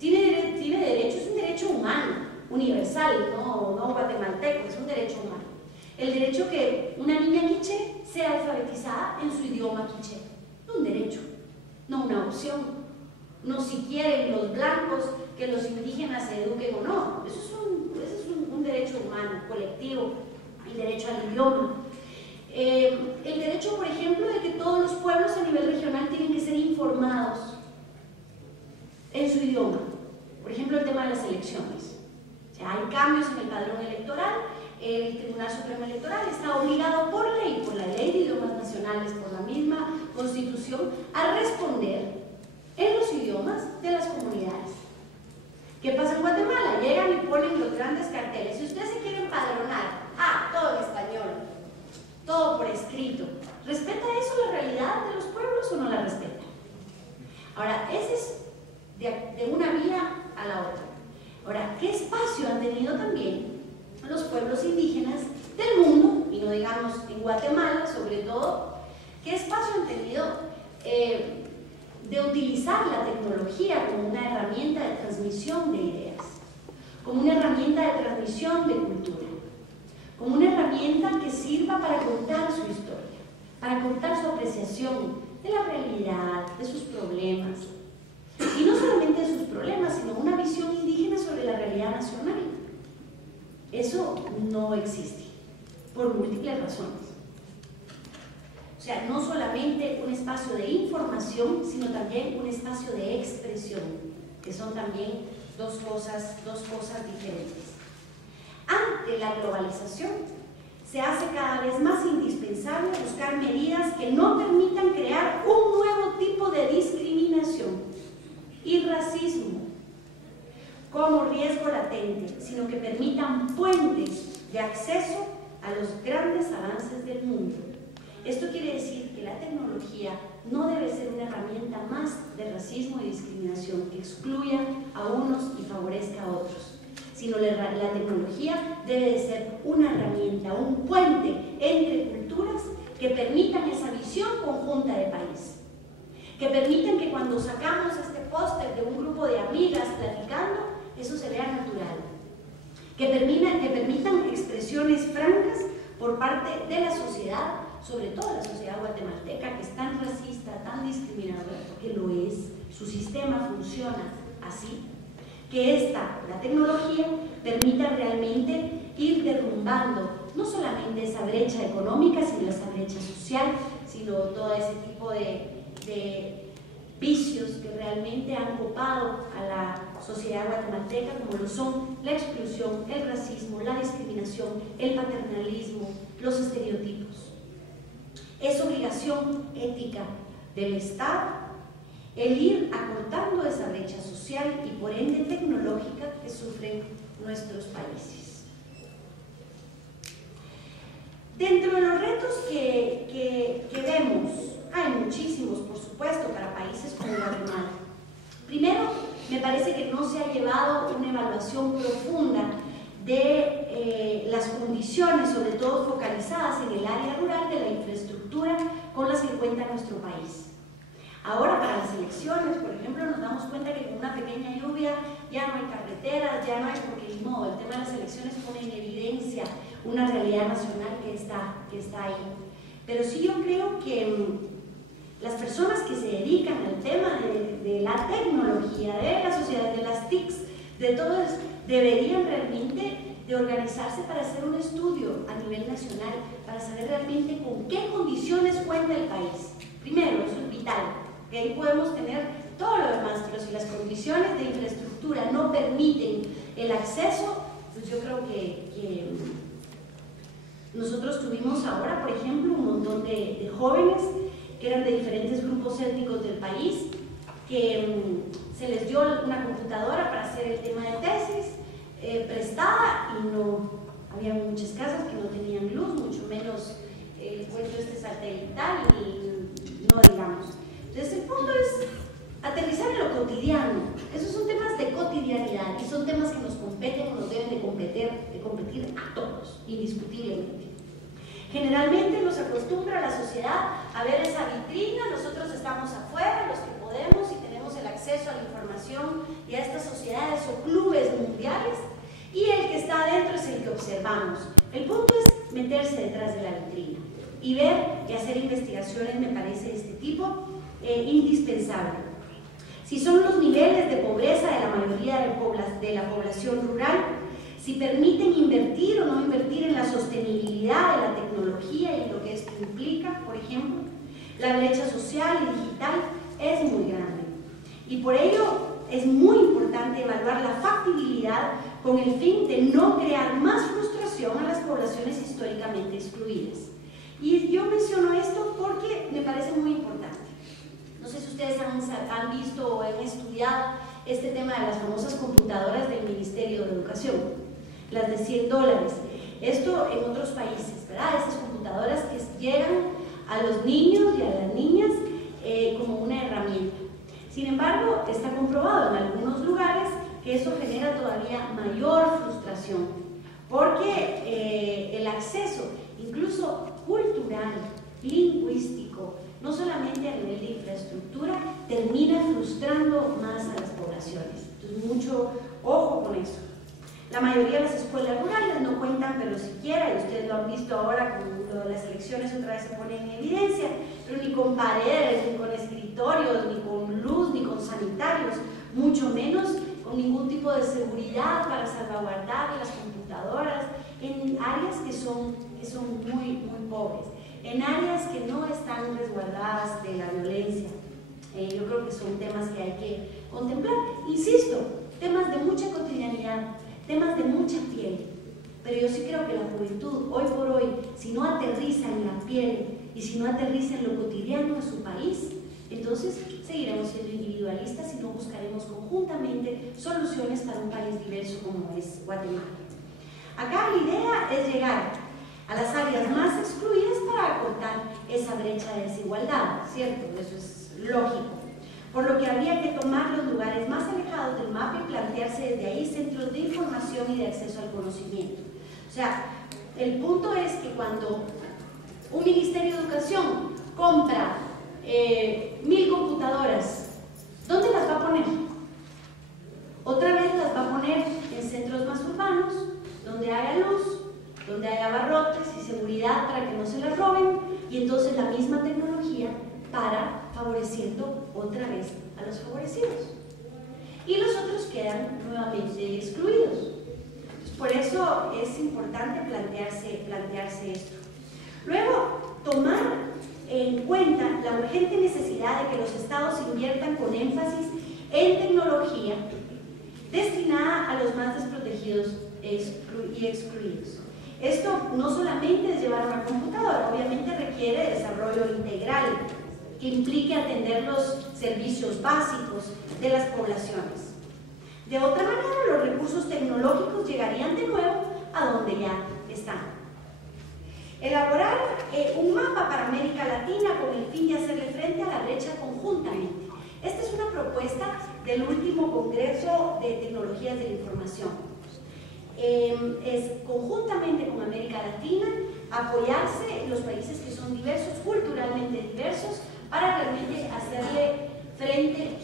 tiene derecho, es un derecho humano, universal, no guatemalteco, es un derecho humano. El derecho que una niña quiché sea alfabetizada en su idioma quiché, un derecho, no una opción. No si quieren los blancos que los indígenas se eduquen o no, eso es un derecho humano, colectivo, el derecho al idioma. El derecho, por ejemplo, de que todos los pueblos a nivel regional tienen que ser informados en su idioma. Por ejemplo, el tema de las elecciones. O sea, hay cambios en el padrón electoral, el Tribunal Supremo Electoral está obligado por ley, por la Ley de Idiomas Nacionales, por la misma Constitución, a responder en los idiomas de las comunidades. ¿Qué pasa en Guatemala? Llegan y ponen los grandes carteles. Si ustedes se quieren empadronar, todo en español, todo por escrito. ¿Respeta eso la realidad de los pueblos o no la respeta? Ahora, ese es de una vía a la otra. Ahora, ¿qué espacio han tenido también los pueblos indígenas del mundo? Y no digamos en Guatemala, sobre todo, ¿qué espacio han tenido de utilizar la tecnología como una herramienta de transmisión de ideas, como una herramienta de transmisión de cultura, como una herramienta que sirva para contar su historia, para contar su apreciación de la realidad, de sus problemas, y no solamente de sus problemas, sino una visión indígena sobre la realidad nacional? Eso no existe, por múltiples razones. O sea, no solamente un espacio de información, sino también un espacio de expresión, que son también dos cosas diferentes. Ante la globalización, se hace cada vez más indispensable buscar medidas que no permitan crear un nuevo tipo de discriminación y racismo como riesgo latente, sino que permitan puentes de acceso a los grandes avances del mundo. Esto quiere decir que la tecnología no debe ser una herramienta más de racismo y discriminación que excluya a unos y favorezca a otros, sino la tecnología debe de ser una herramienta, un puente entre culturas que permitan esa visión conjunta de país, que permitan que cuando sacamos este póster de un grupo de amigas platicando, eso se vea natural, que permitan expresiones francas por parte de la sociedad, sobre todo la sociedad guatemalteca, que es tan racista, tan discriminadora, porque lo es, su sistema funciona así, que la tecnología, permita realmente ir derrumbando no solamente esa brecha económica, sino esa brecha social, sino todo ese tipo de vicios que realmente han copado a la sociedad guatemalteca, como lo son la exclusión, el racismo, la discriminación, el paternalismo, los estereotipos. Es obligación ética del Estado el ir acortando esa brecha social y por ende tecnológica que sufren nuestros países. Dentro de los retos que vemos, hay muchísimos, por supuesto, para países como Guatemala. Primero, me parece que no se ha llevado una evaluación profunda de las condiciones, sobre todo focalizadas en el área rural, de la infraestructura con las que cuenta nuestro país. Ahora, para las elecciones, por ejemplo, nos damos cuenta que con una pequeña lluvia ya no hay carreteras, ya no hay, porque el tema de las elecciones pone en evidencia una realidad nacional que está ahí. Pero sí, yo creo que las personas que se dedican al tema de la tecnología, de la sociedad, de las TICs, de todo eso, deberían realmente de organizarse para hacer un estudio a nivel nacional, para saber realmente con qué condiciones cuenta el país. Primero, eso es vital, que ahí podemos tener todo lo demás, pero si las condiciones de infraestructura no permiten el acceso, pues yo creo que nosotros tuvimos ahora, por ejemplo, un montón de jóvenes que eran de diferentes grupos étnicos del país, que se les dio una computadora para hacer el tema de tesis prestada, y no había muchas casas que no tenían luz, mucho menos el cuento satelital, y no digamos. Entonces el punto es aterrizar en lo cotidiano. Esos son temas de cotidianidad y son temas que nos competen o nos deben de competir a todos, indiscutiblemente. Generalmente nos acostumbra la sociedad a ver esa vitrina, nosotros estamos afuera, los que podemos y tenemos el acceso a la información y a estas sociedades o clubes mundiales, y el que está adentro es el que observamos. El punto es meterse detrás de la vitrina y ver y hacer investigaciones, me parece, de este tipo indispensable. Si son los niveles de pobreza de la mayoría de la población rural, si permiten invertir o no invertir en la sostenibilidad de la tecnología y lo que esto implica, por ejemplo, la brecha social y digital es muy grande. Y por ello es muy importante evaluar la factibilidad con el fin de no crear más frustración a las poblaciones históricamente excluidas. Y yo menciono esto porque me parece muy importante. No sé si ustedes han visto o han estudiado este tema de las famosas computadoras del Ministerio de Educación, las de $100. Esto en otros países, ¿verdad? Estas computadoras que llegan a los niños y a las niñas como una herramienta. Sin embargo, está comprobado en algunos lugares que eso genera todavía mayor frustración, porque el acceso, incluso cultural, lingüístico, no solamente a nivel de infraestructura, termina frustrando más a las poblaciones. Entonces, mucho ojo con eso. La mayoría de las escuelas rurales no cuentan, pero siquiera, y ustedes lo han visto ahora con lo de las elecciones, otra vez se pone en evidencia, pero ni con paredes, ni con escritorios, ni con luz, ni con sanitarios, mucho menos con ningún tipo de seguridad para salvaguardar las computadoras, en áreas que son muy, muy pobres, en áreas que no están resguardadas de la violencia. Yo creo que son temas que hay que contemplar. Insisto, temas de mucha cotidianidad, temas de mucha piel, pero yo sí creo que la juventud, hoy por hoy, si no aterriza en la piel y si no aterriza en lo cotidiano de su país, entonces seguiremos siendo individualistas y no buscaremos conjuntamente soluciones para un país diverso como es Guatemala. Acá la idea es llegar a las áreas más excluidas para acortar esa brecha de desigualdad, ¿cierto? Eso es lógico. Por lo que habría que tomar los lugares más alejados del mapa y plantearse desde ahí centros de información y de acceso al conocimiento. O sea, el punto es que cuando un Ministerio de Educación compra 1000 computadoras, ¿dónde las va a poner? Otra vez las va a poner en centros más urbanos, donde haya luz, donde hay abarrotes y seguridad para que no se las roben, y entonces la misma tecnología para favoreciendo otra vez a los favorecidos. Y los otros quedan nuevamente excluidos. Por eso es importante plantearse esto. Luego, tomar en cuenta la urgente necesidad de que los estados inviertan con énfasis en tecnología destinada a los más desprotegidos y excluidos. Esto no solamente es llevar una computadora, obviamente requiere desarrollo integral que implique atender los servicios básicos de las poblaciones. De otra manera, los recursos tecnológicos llegarían de nuevo a donde ya están. Elaborar un mapa para América Latina con el fin de hacerle frente a la brecha conjuntamente. Esta es una propuesta del último Congreso de Tecnologías de la Información. Es conjuntamente con América Latina apoyarse los países que son diversos, culturalmente diversos, para realmente hacerle frente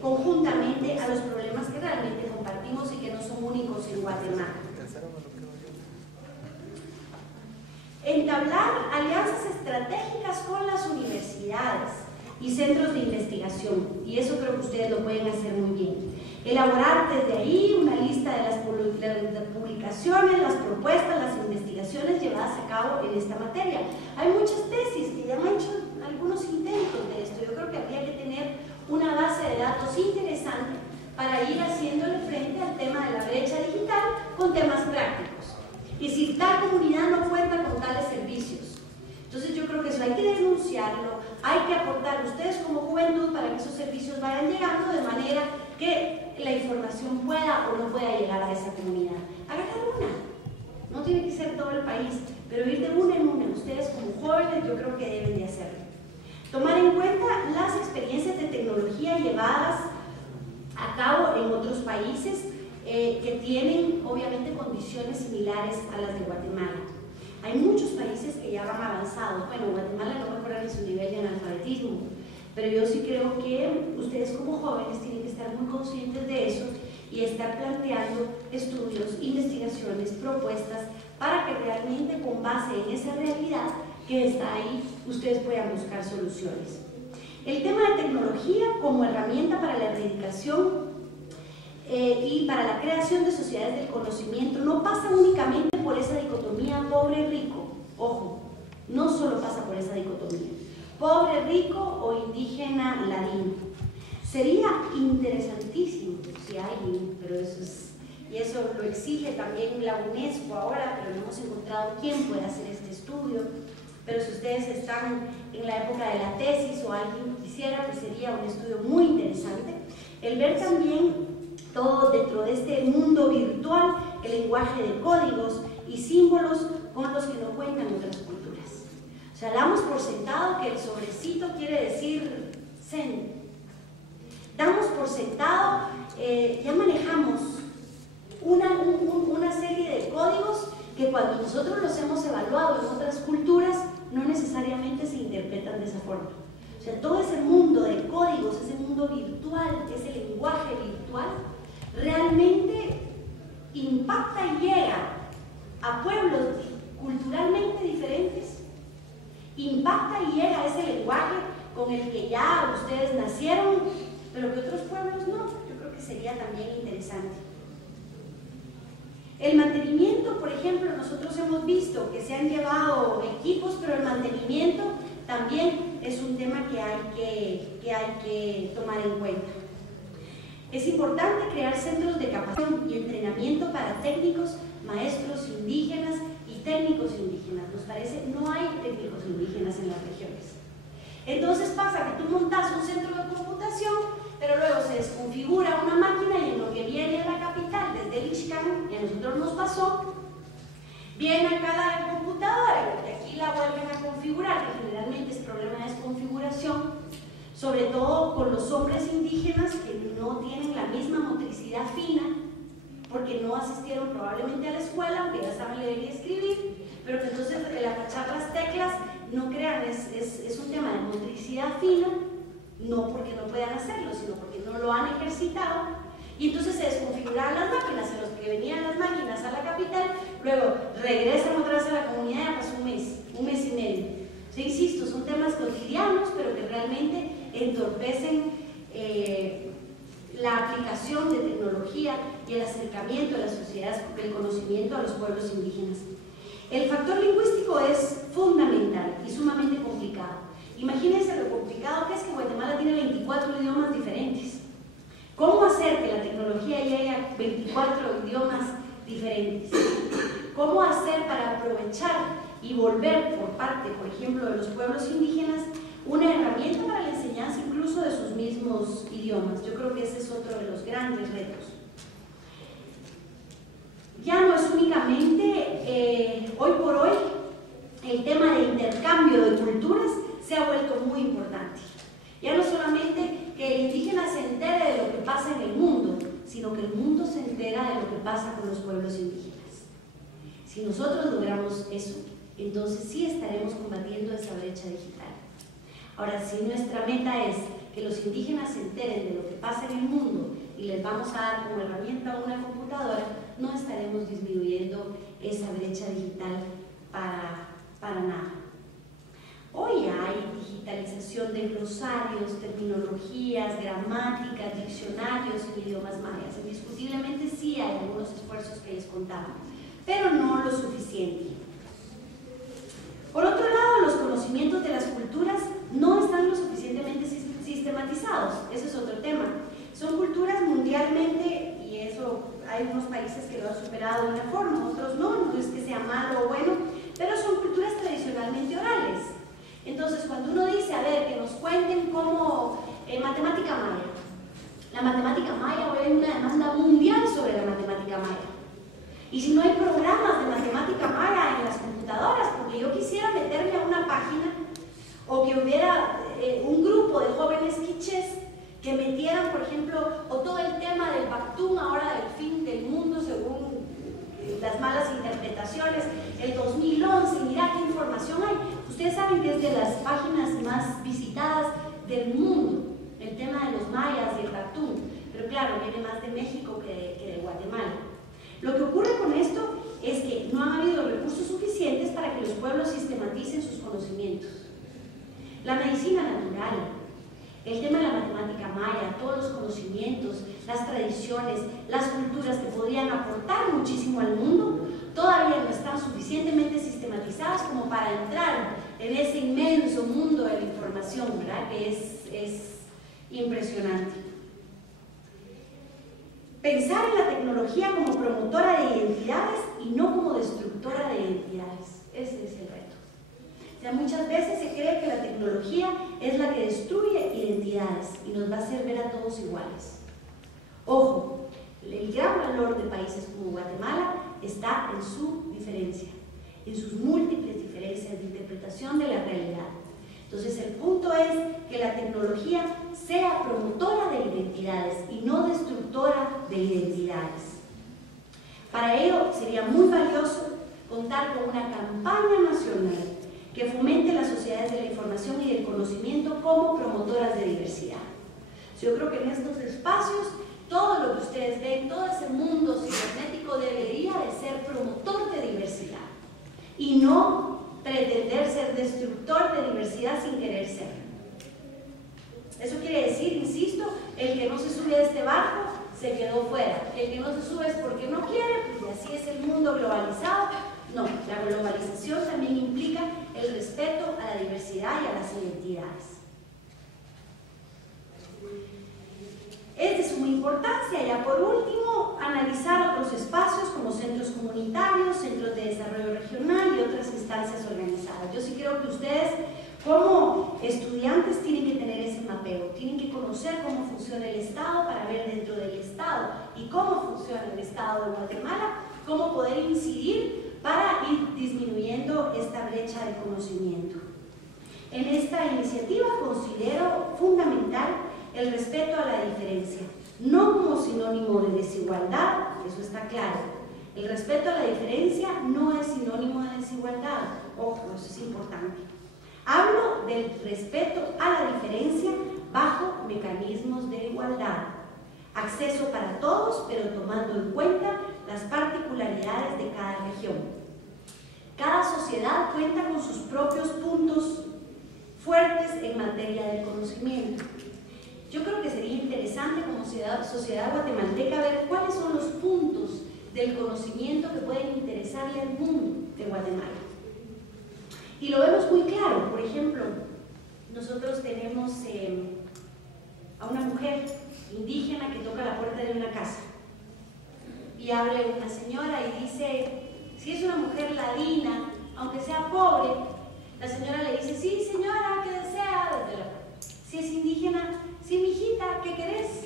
conjuntamente a los problemas que realmente compartimos y que no son únicos en Guatemala. Entablar alianzas estratégicas con las universidades y centros de investigación, y eso creo que ustedes lo pueden hacer muy bien. Elaborar desde ahí una lista de las publicaciones, las propuestas, las investigaciones llevadas a cabo en esta materia. Hay muchas tesis que ya han hecho algunos intentos de esto. Yo creo que habría que tener una base de datos interesante para ir haciéndole frente al tema de la brecha digital con temas prácticos. Y si tal comunidad no cuenta con tales servicios, entonces yo creo que eso hay que denunciarlo, hay que aportar ustedes como juventud para que esos servicios vayan llegando de manera que la información pueda o no pueda llegar a esa comunidad. Agarrar una, no tiene que ser todo el país, pero ir de una en una. Ustedes como jóvenes yo creo que deben de hacerlo. Tomar en cuenta las experiencias de tecnología llevadas a cabo en otros países que tienen obviamente condiciones similares a las de Guatemala. Hay muchos países que ya van avanzados. Bueno, Guatemala no mejora ni su nivel de analfabetismo, pero yo sí creo que ustedes como jóvenes tienen que estar muy conscientes de eso y estar planteando estudios, investigaciones, propuestas para que realmente con base en esa realidad que está ahí, ustedes puedan buscar soluciones. El tema de tecnología como herramienta para la erradicación y para la creación de sociedades del conocimiento no pasa únicamente por esa dicotomía pobre-rico. Ojo, no solo pasa por esa dicotomía, pobre-rico o indígena-ladino. Sería interesantísimo si alguien, pero eso es, y eso lo exige también la UNESCO ahora, pero no hemos encontrado quién puede hacer este estudio. Pero si ustedes están en la época de la tesis o alguien quisiera, pues sería un estudio muy interesante. El ver también todo dentro de este mundo virtual, el lenguaje de códigos y símbolos con los que no cuentan otras culturas. O sea, damos por sentado que el sobrecito quiere decir zen. Damos por sentado, ya manejamos una serie de códigos que cuando nosotros los hemos evaluado en otras culturas, no necesariamente se interpretan de esa forma. O sea, todo ese mundo de códigos, ese mundo virtual, ese lenguaje virtual, realmente impacta y llega a pueblos culturalmente diferentes. Impacta y llega a ese lenguaje con el que ya ustedes nacieron, pero que otros pueblos no. Yo creo que sería también interesante. El mantenimiento, por ejemplo, nosotros hemos visto que se han llevado equipos, pero el mantenimiento también es un tema que hay que tomar en cuenta. Es importante crear centros de capacitación y entrenamiento para técnicos, maestros indígenas y técnicos indígenas. Nos parece, no hay técnicos indígenas en las regiones. Entonces pasa que tú montas un centro de computación, pero luego se desconfigura una máquina y en lo que viene a la capital, desde el Ixcán, y a nosotros nos pasó, viene acá la computadora y aquí la vuelven a configurar, que generalmente es problema de desconfiguración, sobre todo con los hombres indígenas que no tienen la misma motricidad fina, porque no asistieron probablemente a la escuela, aunque ya saben leer y escribir, pero que entonces el apachar las teclas, no crean, es un tema de motricidad fina, no porque no puedan hacerlo, sino porque no lo han ejercitado, Y entonces se desconfiguraban las máquinas, en los que venían las máquinas a la capital, luego regresan otra vez a la comunidad, ya pasó un mes y medio. O sea, insisto, son temas cotidianos, pero que realmente entorpecen la aplicación de tecnología y el acercamiento de las sociedades del conocimiento a los pueblos indígenas. El factor lingüístico es fundamental y sumamente complicado. Imagínense lo complicado que es que Guatemala tiene 24 idiomas diferentes. ¿Cómo hacer que la tecnología llegue a 24 idiomas diferentes? ¿Cómo hacer para aprovechar y volver por parte, por ejemplo, de los pueblos indígenas, una herramienta para la enseñanza incluso de sus mismos idiomas? Yo creo que ese es otro de los grandes retos. Ya no es únicamente, hoy por hoy, el tema de intercambio de culturas se ha vuelto muy importante. Ya no solamente que el indígena se entere de lo que pasa en el mundo, sino que el mundo se entera de lo que pasa con los pueblos indígenas. Si nosotros logramos eso, entonces sí estaremos combatiendo esa brecha digital. Ahora, si nuestra meta es que los indígenas se enteren de lo que pasa en el mundo y les vamos a dar como herramienta una computadora, no estaremos disminuyendo esa brecha digital para nada. Hoy hay digitalización de glosarios, terminologías, gramáticas, diccionarios en idiomas mayas. Indiscutiblemente sí hay algunos esfuerzos que les contaba, pero no lo suficiente. Por otro lado, los conocimientos de las culturas no están lo suficientemente sistematizados. Ese es otro tema. Son culturas mundialmente, y eso hay unos países que lo han superado de una forma, otros no es que sea malo o bueno, pero son culturas tradicionalmente orales. Entonces, cuando uno dice, a ver, que nos cuenten cómo matemática maya. La matemática maya, hoy hay una demanda mundial sobre la matemática maya. Y si no hay programas de matemática maya en las computadoras, porque yo quisiera meterme a una página, o que hubiera un grupo de jóvenes quichés que metieran, por ejemplo, o todo el tema del Pactún, ahora del fin del mundo, según las malas interpretaciones, el 2011, mirá qué información hay. Ustedes saben que es de las páginas más visitadas del mundo, el tema de los mayas y el Pactún, pero claro, viene más de México que de Guatemala. Lo que ocurre con esto es que no han habido recursos suficientes para que los pueblos sistematicen sus conocimientos. La medicina natural, el tema de la matemática maya, todos los conocimientos, las tradiciones, las culturas que podrían aportar muchísimo al mundo, todavía no están suficientemente sistematizadas como para entrar en ese inmenso mundo de la información, ¿verdad? Que es impresionante. Pensar en la tecnología como promotora de identidades y no como destructora de identidades. Ese es el reto. O sea, muchas veces se cree que la tecnología es la que destruye identidades y nos va a hacer ver a todos iguales. Ojo, el gran valor de países como Guatemala está en su diferencia, en sus múltiples diferencias de interpretación de la realidad. Entonces el punto es que la tecnología sea promotora de identidades y no destructora de identidades. Para ello sería muy valioso contar con una campaña nacional que fomente las sociedades de la información y del conocimiento como promotoras de diversidad. Yo creo que en estos espacios todo lo que ustedes ven, todo ese mundo cibernético debería de ser promotor de diversidad y no pretender ser destructor de diversidad sin querer ser. Eso quiere decir, insisto, el que no se sube a este barco se quedó fuera. El que no se sube es porque no quiere, pues así es el mundo globalizado. No, la globalización también implica el respeto a la diversidad y a las identidades. Es de suma importancia, ya por último, analizar otros espacios como centros comunitarios, centros de desarrollo regional y otras instancias organizadas. Yo sí creo que ustedes, como estudiantes, tienen que tener ese mapeo, tienen que conocer cómo funciona el Estado para ver dentro del Estado y cómo funciona el Estado de Guatemala, cómo poder incidir para ir disminuyendo esta brecha de conocimiento. En esta iniciativa considero fundamental el respeto a la diferencia, no como sinónimo de desigualdad, eso está claro. El respeto a la diferencia no es sinónimo de desigualdad, ojo, eso es importante. Hablo del respeto a la diferencia bajo mecanismos de igualdad. Acceso para todos, pero tomando en cuenta las particularidades de cada región. Cada sociedad cuenta con sus propios puntos fuertes en materia de conocimiento. Yo creo que sería interesante como sociedad guatemalteca ver cuáles son los puntos del conocimiento que pueden interesarle al mundo de Guatemala. Y lo vemos muy claro. Por ejemplo, nosotros tenemos a una mujer indígena que toca la puerta de una casa y abre una señora y dice, si es una mujer ladina, aunque sea pobre, la señora le dice, sí señora, ¿qué desea? Desde la puerta. Si es indígena, sí mijita, ¿qué querés?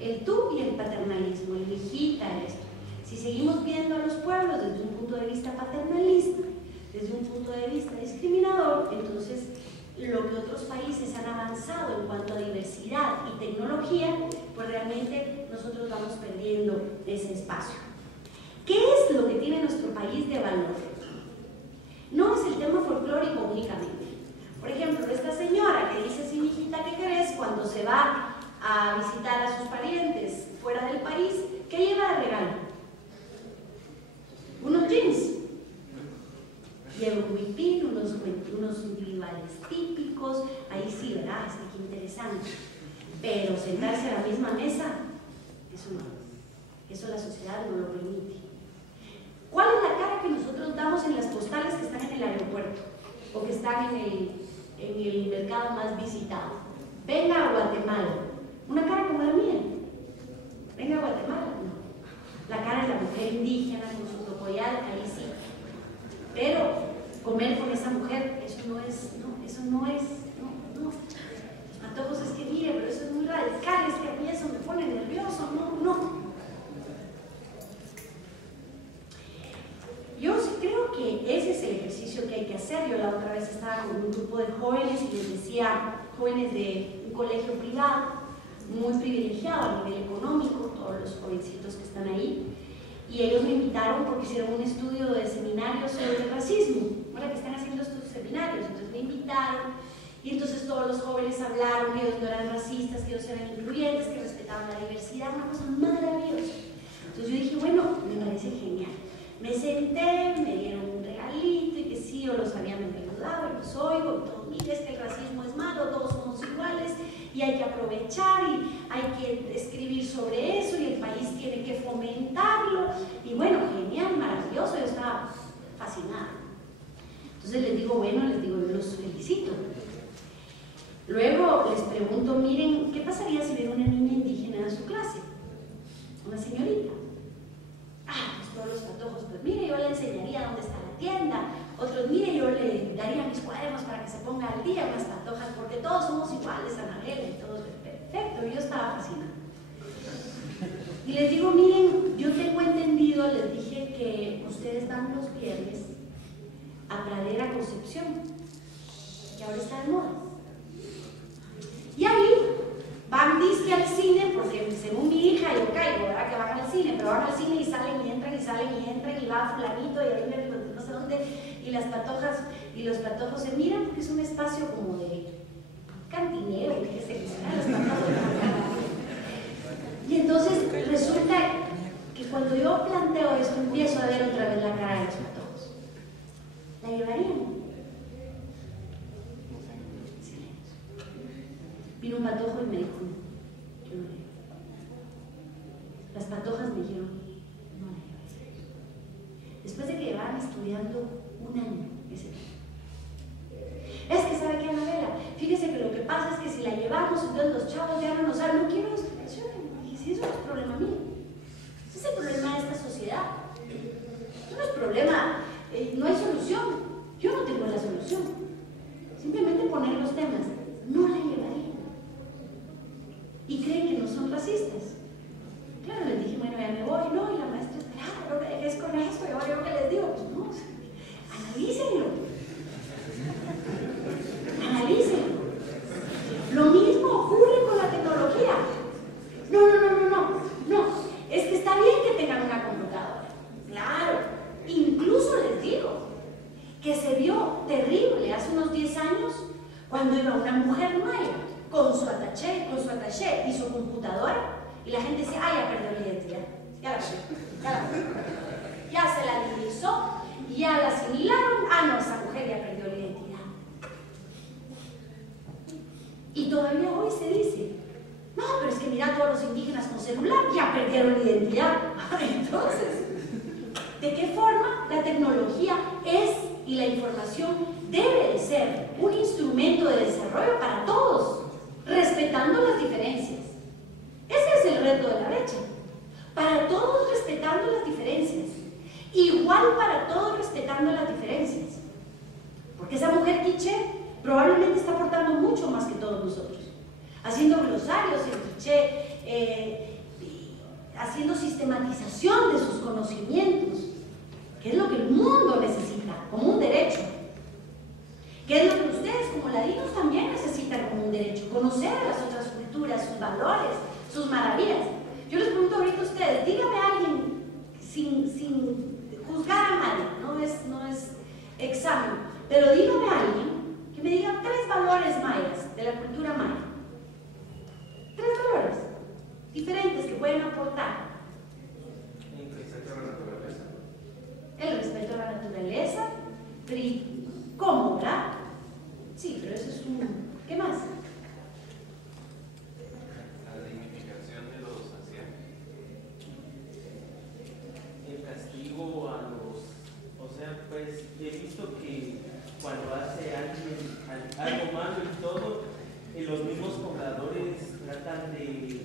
El tú y el paternalismo, el mijita, el esto. Si seguimos viendo a los pueblos desde un punto de vista paternalista, desde un punto de vista discriminador, entonces lo que otros países han avanzado en cuanto a diversidad y tecnología, pues realmente nosotros vamos perdiendo ese espacio. ¿Qué es lo que tiene nuestro país de valor? No es el tema folclórico únicamente. Por ejemplo, esta señora que dice, sí, mijita, ¿qué querés? Cuando se va a visitar a sus parientes fuera del país, ¿qué lleva de regalo? Unos jeans. Lleva un huipil, unos individuales típicos, ahí sí, ¿verdad? Es que interesante. Pero sentarse a la misma mesa, eso no. Eso la sociedad no lo permite. ¿Cuál es la cara que nosotros damos en las postales que están en el aeropuerto o que están en el mercado más visitado? Venga a Guatemala. Una cara como la mía. Venga a Guatemala. No. La cara de la mujer indígena con su tocoyal, ahí sí. Pero comer con esa mujer, eso no es. Los antojos es que mire, pero eso es muy radical, es que a mí eso me pone nervioso, no. Yo sí creo que ese es el ejercicio que hay que hacer. Yo la otra vez estaba con un grupo de jóvenes y les decía, jóvenes de un colegio privado, muy privilegiado a nivel económico, todos los jovencitos que están ahí, y ellos me invitaron porque hicieron un estudio de seminarios sobre el racismo, ahora que están haciendo estos seminarios, entonces me invitaron, y entonces todos los jóvenes hablaron que ellos no eran racistas, que ellos eran incluyentes, que respetaban la diversidad, una cosa maravillosa. Entonces yo dije, bueno, me parece genial. Me senté, me dieron un regalito y que sí, yo los había ayudado y los oigo, y todo, mire, es que el racismo es malo, todos somos iguales y hay que aprovechar y hay que escribir sobre eso y el país tiene que fomentarlo. Y bueno, genial, maravilloso, yo estaba fascinada. Entonces les digo, bueno, yo los felicito. Luego les pregunto, miren, ¿qué pasaría si hubiera una niña indígena en su clase? Una señorita. Pues todos los patojos, pues mire, yo le enseñaría dónde está la tienda. Otros, mire, yo le daría mis cuadernos para que se ponga al día, unas patojas, porque todos somos iguales, Anabel, y todos, perfecto. Y yo estaba fascinada. Y les digo, miren, yo tengo entendido, les dije que ustedes van los viernes a Pradera Concepción, que ahora está de moda. Y ahí van disque al cine, porque según mi hija yo caigo, ¿verdad? Que van al cine, pero van al cine y salen y entran y salen y entran y va fulanito y ahí no sé dónde, y las patojas y los patojos se miran porque es un espacio como de cantinero, que se los patojos. Y entonces resulta que cuando yo planteo esto, empiezo a ver otra vez la cara de los patojos. ¿La llevarían? Vino un patojo y me dijo, no, yo no le llevo. Las patojas me dijeron, no le llevo. Después de que llevaban estudiando un año ese tema. Es que, ¿sabe qué, Anabela? Fíjese que lo que pasa es que si la llevamos, entonces los chavos ya no nos saben, no quiero explicaciones. Y si eso no es problema mío, ese es el problema de esta sociedad. Eso no es problema, no hay solución. Yo no tengo la solución. Simplemente poner los temas. No la llevaría. Y creen que no son racistas. Claro, les dije, bueno, ya me voy, no, y la maestra, claro, no me dejes con esto, y ahora yo que les digo, pues no, analícenlo. Analícenlo. Lo mismo ocurre con la tecnología. No, es que está bien que tengan una computadora. Claro, incluso les digo que se vio terrible hace unos 10 años cuando iba una mujer nueva con su attaché y su computadora Y la gente dice, ya perdió la identidad, ya se la divisó, ya la asimilaron, no, esa mujer ya perdió la identidad. Y todavía hoy se dice, no, pero es que mira, todos los indígenas con celular ya perdieron la identidad. Entonces, ¿de qué forma la tecnología es y la información debe de ser un instrumento de desarrollo para todos, respetando las diferencias? Ese es el reto de la brecha. Para todos respetando las diferencias. Igual para todos respetando las diferencias. Porque esa mujer quiché probablemente está aportando mucho más que todos nosotros. Haciendo glosarios en quiché, haciendo sistematización de sus conocimientos, que es lo que el mundo necesita, como un derecho. Que es lo que ustedes como ladinos también necesitan como un derecho, conocer a las otras culturas, sus valores, sus maravillas. Yo les pregunto ahorita a ustedes, dígame a alguien sin juzgar a nadie, no es examen, pero dígame a alguien que me diga 3 valores mayas de la cultura maya. 3 valores diferentes que pueden aportar. El respeto a la naturaleza. El respeto a la naturaleza, ¿cómo, verdad? Sí, pero eso es un... ¿Qué más? La dignificación de los ancianos. El castigo a los... O sea, pues he visto que cuando hace alguien algo malo y todo, los mismos pobladores tratan de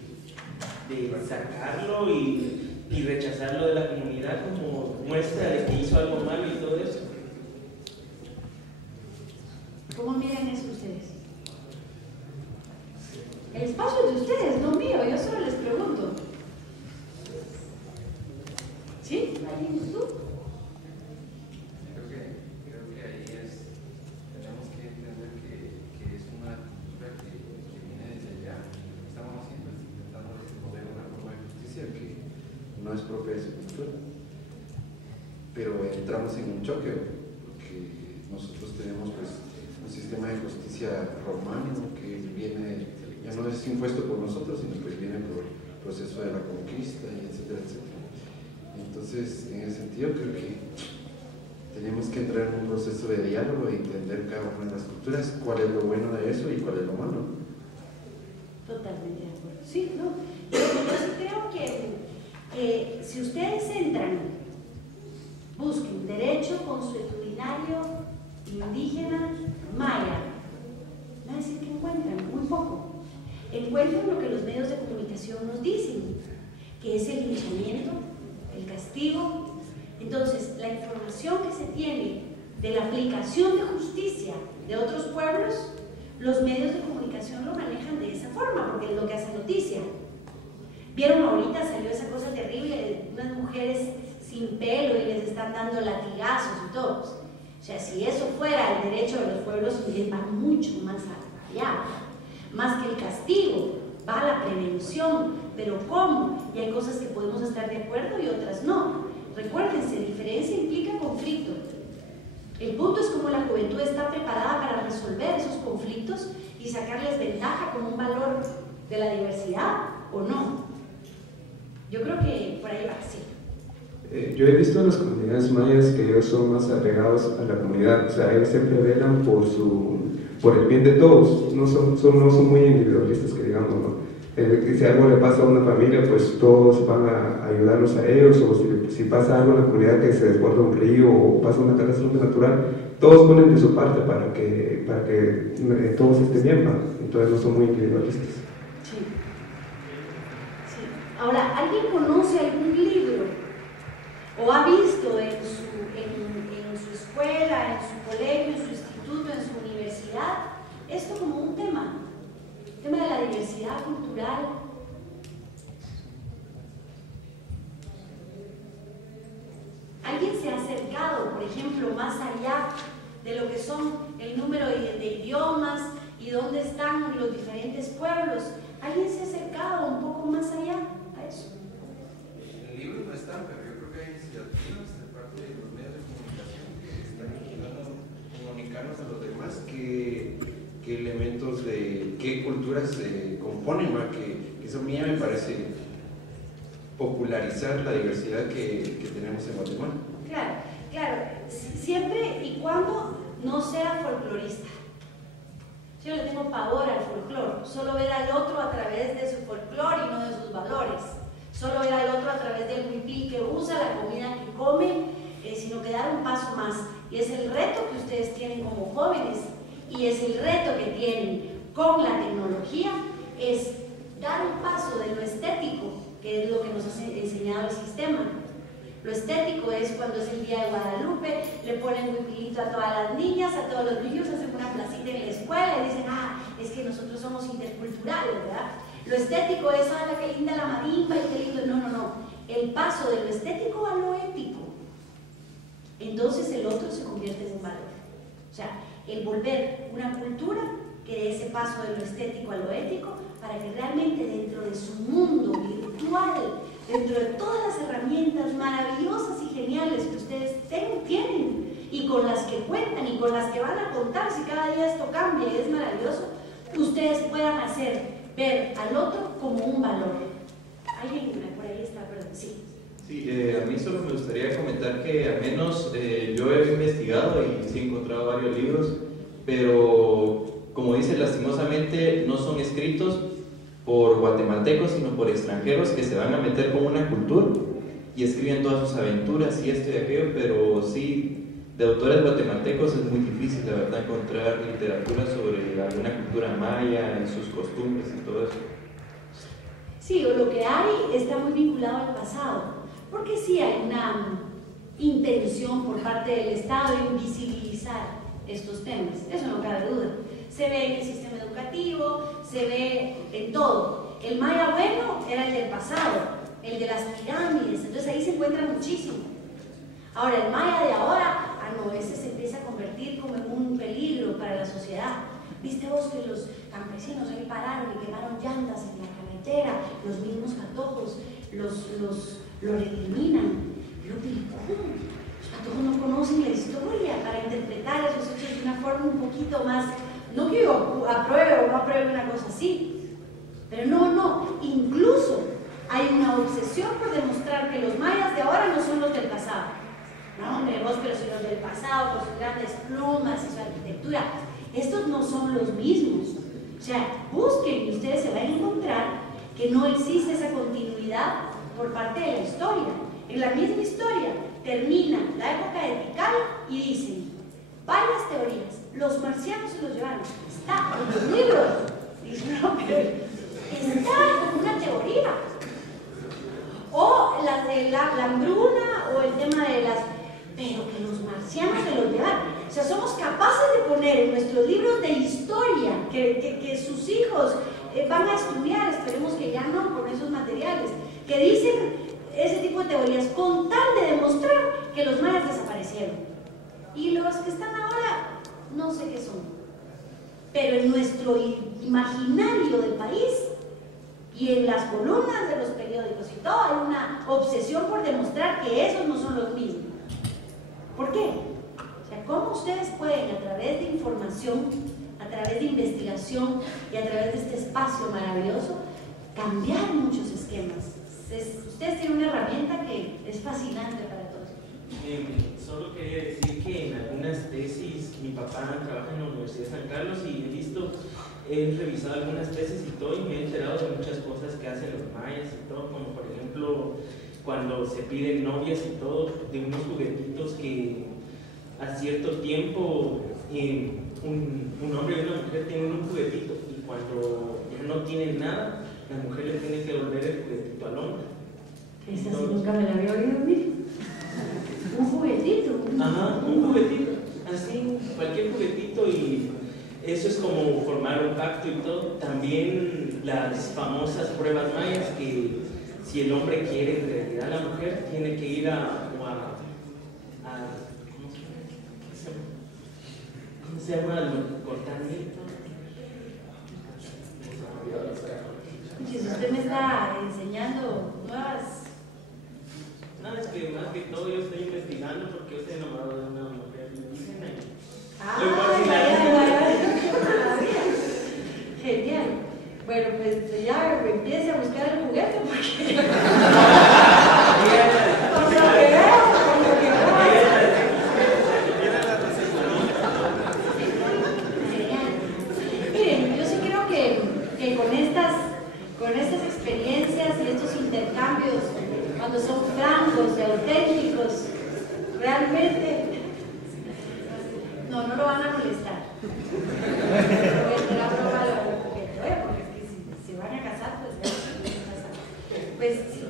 sacarlo y rechazarlo de la comunidad como muestra de que hizo algo malo y todo eso. ¿Cómo miran eso ustedes? El espacio es de ustedes, no mío, yo solo les pregunto. ¿Sí? ¿Alguien tú? Creo que ahí tenemos que entender que es una cultura que viene desde allá. Estamos intentando responder una forma de justicia que no es propia de su cultura. Pero entramos en un choque, porque nosotros tenemos pues un sistema de justicia romano que viene, ya no es impuesto por nosotros, sino que viene por el proceso de la conquista, y etcétera, etcétera. Entonces, en ese sentido, creo que tenemos que entrar en un proceso de diálogo e entender cada una de las culturas, cuál es lo bueno de eso y cuál es lo malo. Totalmente de acuerdo. Sí, no. Yo sí creo que si ustedes entran, busquen derecho consuetudinario indígena maya, van a decir que encuentran muy poco. Encuentran lo que los medios de comunicación nos dicen, que es el linchamiento, el castigo. Entonces, la información que se tiene de la aplicación de justicia de otros pueblos, los medios de comunicación lo manejan de esa forma, porque es lo que hace noticia. Vieron ahorita, salió esa cosa terrible, unas mujeres sin pelo y les están dando latigazos y todo. O sea, si eso fuera el derecho de los pueblos indígenas, va mucho más allá. Más que el castigo, va la prevención. Pero ¿cómo? Y hay cosas que podemos estar de acuerdo y otras no. Recuérdense, diferencia implica conflicto. El punto es cómo la juventud está preparada para resolver esos conflictos y sacarles ventaja como un valor de la diversidad o no. Yo creo que por ahí va, sí. Yo he visto en las comunidades mayas que ellos son más apegados a la comunidad, o sea, ellos siempre velan por el bien de todos, no son muy individualistas, que digamos, ¿no? Si algo le pasa a una familia, pues todos van a ayudarlos a ellos, o si pasa algo en la comunidad, que se desborda un río o pasa una catástrofe natural, todos ponen de su parte para que todos estén bien, ¿no? Entonces no son muy individualistas. Sí. Sí. Ahora, ¿alguien conoce algún libro o ha visto en su escuela, en su colegio, en su instituto, en su universidad, esto como un tema? El tema de la diversidad cultural. ¿Alguien se ha acercado, por ejemplo, más allá de lo que son el número de idiomas y dónde están los diferentes pueblos? ¿Alguien se ha acercado un poco más allá a eso? En el libro no están, pero yo creo que hay iniciativas de parte de los medios de comunicación que están intentando comunicarnos a los demás qué elementos de qué culturas se componen, que eso a mí me parece popularizar la diversidad que tenemos en Guatemala. Claro, claro, siempre y cuando no sea folclorista. Yo le tengo pavor al folclore, solo ver al otro a través de su folclore y no de sus valores, solo ver al otro a través del huipil que usa, la comida que come, sino que dar un paso más. Y es el reto que ustedes tienen como jóvenes y es el reto que tienen con la tecnología, es dar un paso de lo estético, que es lo que nos ha enseñado el sistema. Lo estético es cuando es el día de Guadalupe, le ponen huipilito a todas las niñas, a todos los niños, hacen una placita en la escuela y dicen, es que nosotros somos interculturales, ¿verdad? Lo estético es, qué linda la marimba y qué lindo. No. El paso de lo estético a lo ético. Entonces el otro se convierte en un valor. O sea, el volver una cultura que dé ese paso de lo estético a lo ético para que realmente dentro de su mundo virtual, dentro de todas las herramientas maravillosas y geniales que ustedes tienen y con las que cuentan y con las que van a contar, si cada día esto cambia y es maravilloso, ustedes puedan hacer ver al otro como un valor. ¿Alguien por ahí está? Perdón, sí. Sí, a mí solo me gustaría comentar que al menos yo he investigado y sí he encontrado varios libros, pero como dice, lastimosamente no son escritos por guatemaltecos, sino por extranjeros que se van a meter con una cultura y escriben todas sus aventuras y esto y aquello, pero sí, de autores guatemaltecos es muy difícil, la verdad, encontrar literatura sobre alguna cultura maya y sus costumbres y todo eso. Sí, o lo que hay está muy vinculado al pasado, porque sí hay una intención por parte del Estado de invisibilizar estos temas, eso no cabe duda. Se ve en el sistema educativo, se ve en todo. El maya bueno era el del pasado, el de las pirámides, entonces ahí se encuentra muchísimo. Ahora, el maya de ahora, no, ese se empieza a convertir como en un peligro para la sociedad. ¿Viste vos que los campesinos ahí pararon y quemaron llantas en la carretera? Los mismos patojos lo recriminan. Pero ¿cómo? Los patojos no conocen la historia para interpretar esos hechos de una forma un poquito más... No que yo apruebe o no apruebe una cosa así, pero no, incluso hay una obsesión por demostrar que los mayas de ahora no son los del pasado. No, hombre, vos, pero si los del pasado, con sus grandes plumas y su arquitectura, estos no son los mismos. O sea, busquen y ustedes se van a encontrar que no existe esa continuidad por parte de la historia. En la misma historia termina la época de Tikal y dicen varias teorías. Los marcianos se los llevaron. Está en los libros. Dicen, no, pero está como una teoría. O la hambruna o el tema de las... Pero que los marcianos se los llevaron. O sea, somos capaces de poner en nuestros libros de historia que sus hijos van a estudiar, esperemos que ya no, con esos materiales, que dicen ese tipo de teorías con tal de demostrar que los mayas desaparecieron. Y los que están ahora... no sé qué son, pero en nuestro imaginario del país y en las columnas de los periódicos y todo hay una obsesión por demostrar que esos no son los mismos. ¿Por qué? O sea, ¿cómo ustedes pueden a través de información, a través de investigación y a través de este espacio maravilloso cambiar muchos esquemas? Ustedes tienen una herramienta que es fascinante para todos. Solo quería decir que en algunas tesis, mi papá trabaja en la Universidad de San Carlos y he revisado algunas tesis y todo, y me he enterado de muchas cosas que hacen los mayas y todo, como por ejemplo cuando se piden novias y todo, de unos juguetitos que a cierto tiempo un hombre y una mujer tienen un juguetito y cuando ya no tienen nada, la mujer le tiene que devolver el juguetito al hombre. Esa sí nunca me la había oído, mire. Un juguetito. Ajá, un juguetito, así, cualquier juguetito, y eso es como formar un pacto y todo. También las famosas pruebas mayas, que si el hombre quiere en realidad a la mujer, tiene que ir ¿cómo se llama? Cortamiento. Si usted me está enseñando nuevas... No, es que más que todo yo estoy investigando porque yo estoy enamorado de una mujer indígena. Genial. Bueno, pues ya empiece a buscar el juguete porque... No, no lo van a molestar. Voy a esperar prueba lo completo, porque es que si se van a casar, pues ya se van a casar. Pues sí.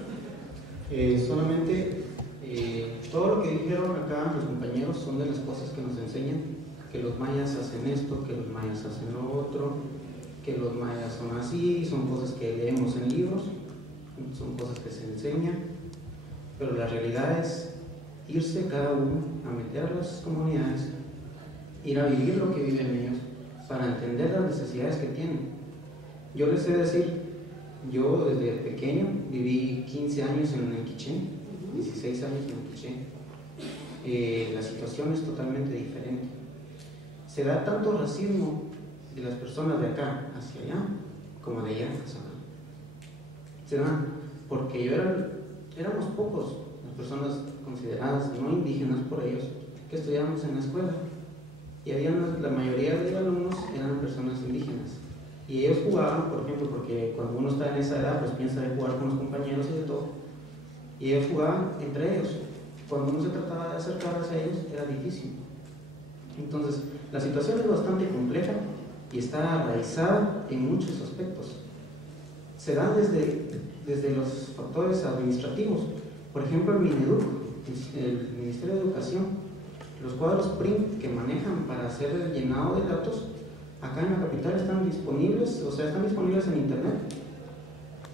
Solamente todo lo que dijeron acá los compañeros son de las cosas que nos enseñan, que los mayas hacen esto, que los mayas hacen lo otro, que los mayas son así, son cosas que leemos en libros, son cosas que se enseñan, pero la realidad es irse cada uno a meter a las comunidades, ir a vivir lo que viven ellos, para entender las necesidades que tienen. Yo les sé decir, yo desde pequeño viví 15 años en Enquiché, 16 años en Enquiché. La situación es totalmente diferente. Se da tanto racismo de las personas de acá hacia allá, como de allá hacia acá. Se da porque éramos pocos las personas consideradas no indígenas por ellos que estudiábamos en la escuela, y la mayoría de alumnos eran personas indígenas, y ellos jugaban, por ejemplo, porque cuando uno está en esa edad pues piensa en jugar con los compañeros y de todo, y ellos jugaban entre ellos. Cuando uno se trataba de acercar hacia ellos era difícil. Entonces la situación es bastante compleja y está arraigada en muchos aspectos. Se dan desde los factores administrativos. Por ejemplo, el Mineduc, el Ministerio de Educación, los cuadros PRIM que manejan para hacer el llenado de datos, acá en la capital están disponibles, están disponibles en internet,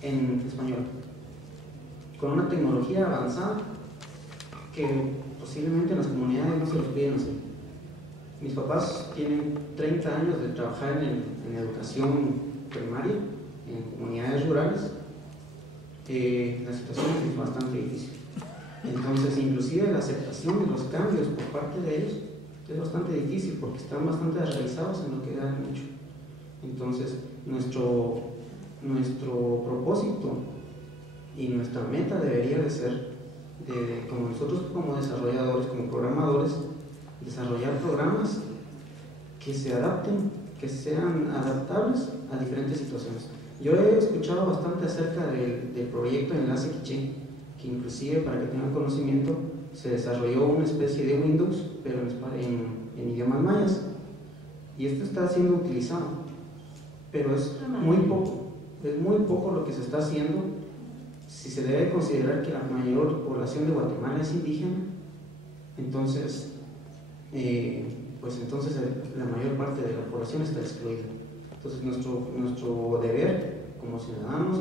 en español, con una tecnología avanzada que posiblemente en las comunidades no se los piden así. Mis papás tienen 30 años de trabajar en educación primaria, en comunidades rurales. La situación es bastante difícil. Entonces, inclusive la aceptación de los cambios por parte de ellos es bastante difícil porque están bastante arraigados en lo que dan mucho. Entonces, nuestro propósito y nuestra meta debería de ser, como nosotros como desarrolladores, como programadores, desarrollar programas que se adapten, que sean adaptables a diferentes situaciones. Yo he escuchado bastante acerca del proyecto Enlace Quiché, que inclusive, para que tengan conocimiento, se desarrolló una especie de Windows, pero en idiomas mayas, y esto está siendo utilizado, pero es muy poco lo que se está haciendo. Si se debe considerar que la mayor población de Guatemala es indígena, entonces la mayor parte de la población está excluida. Entonces nuestro deber como ciudadanos,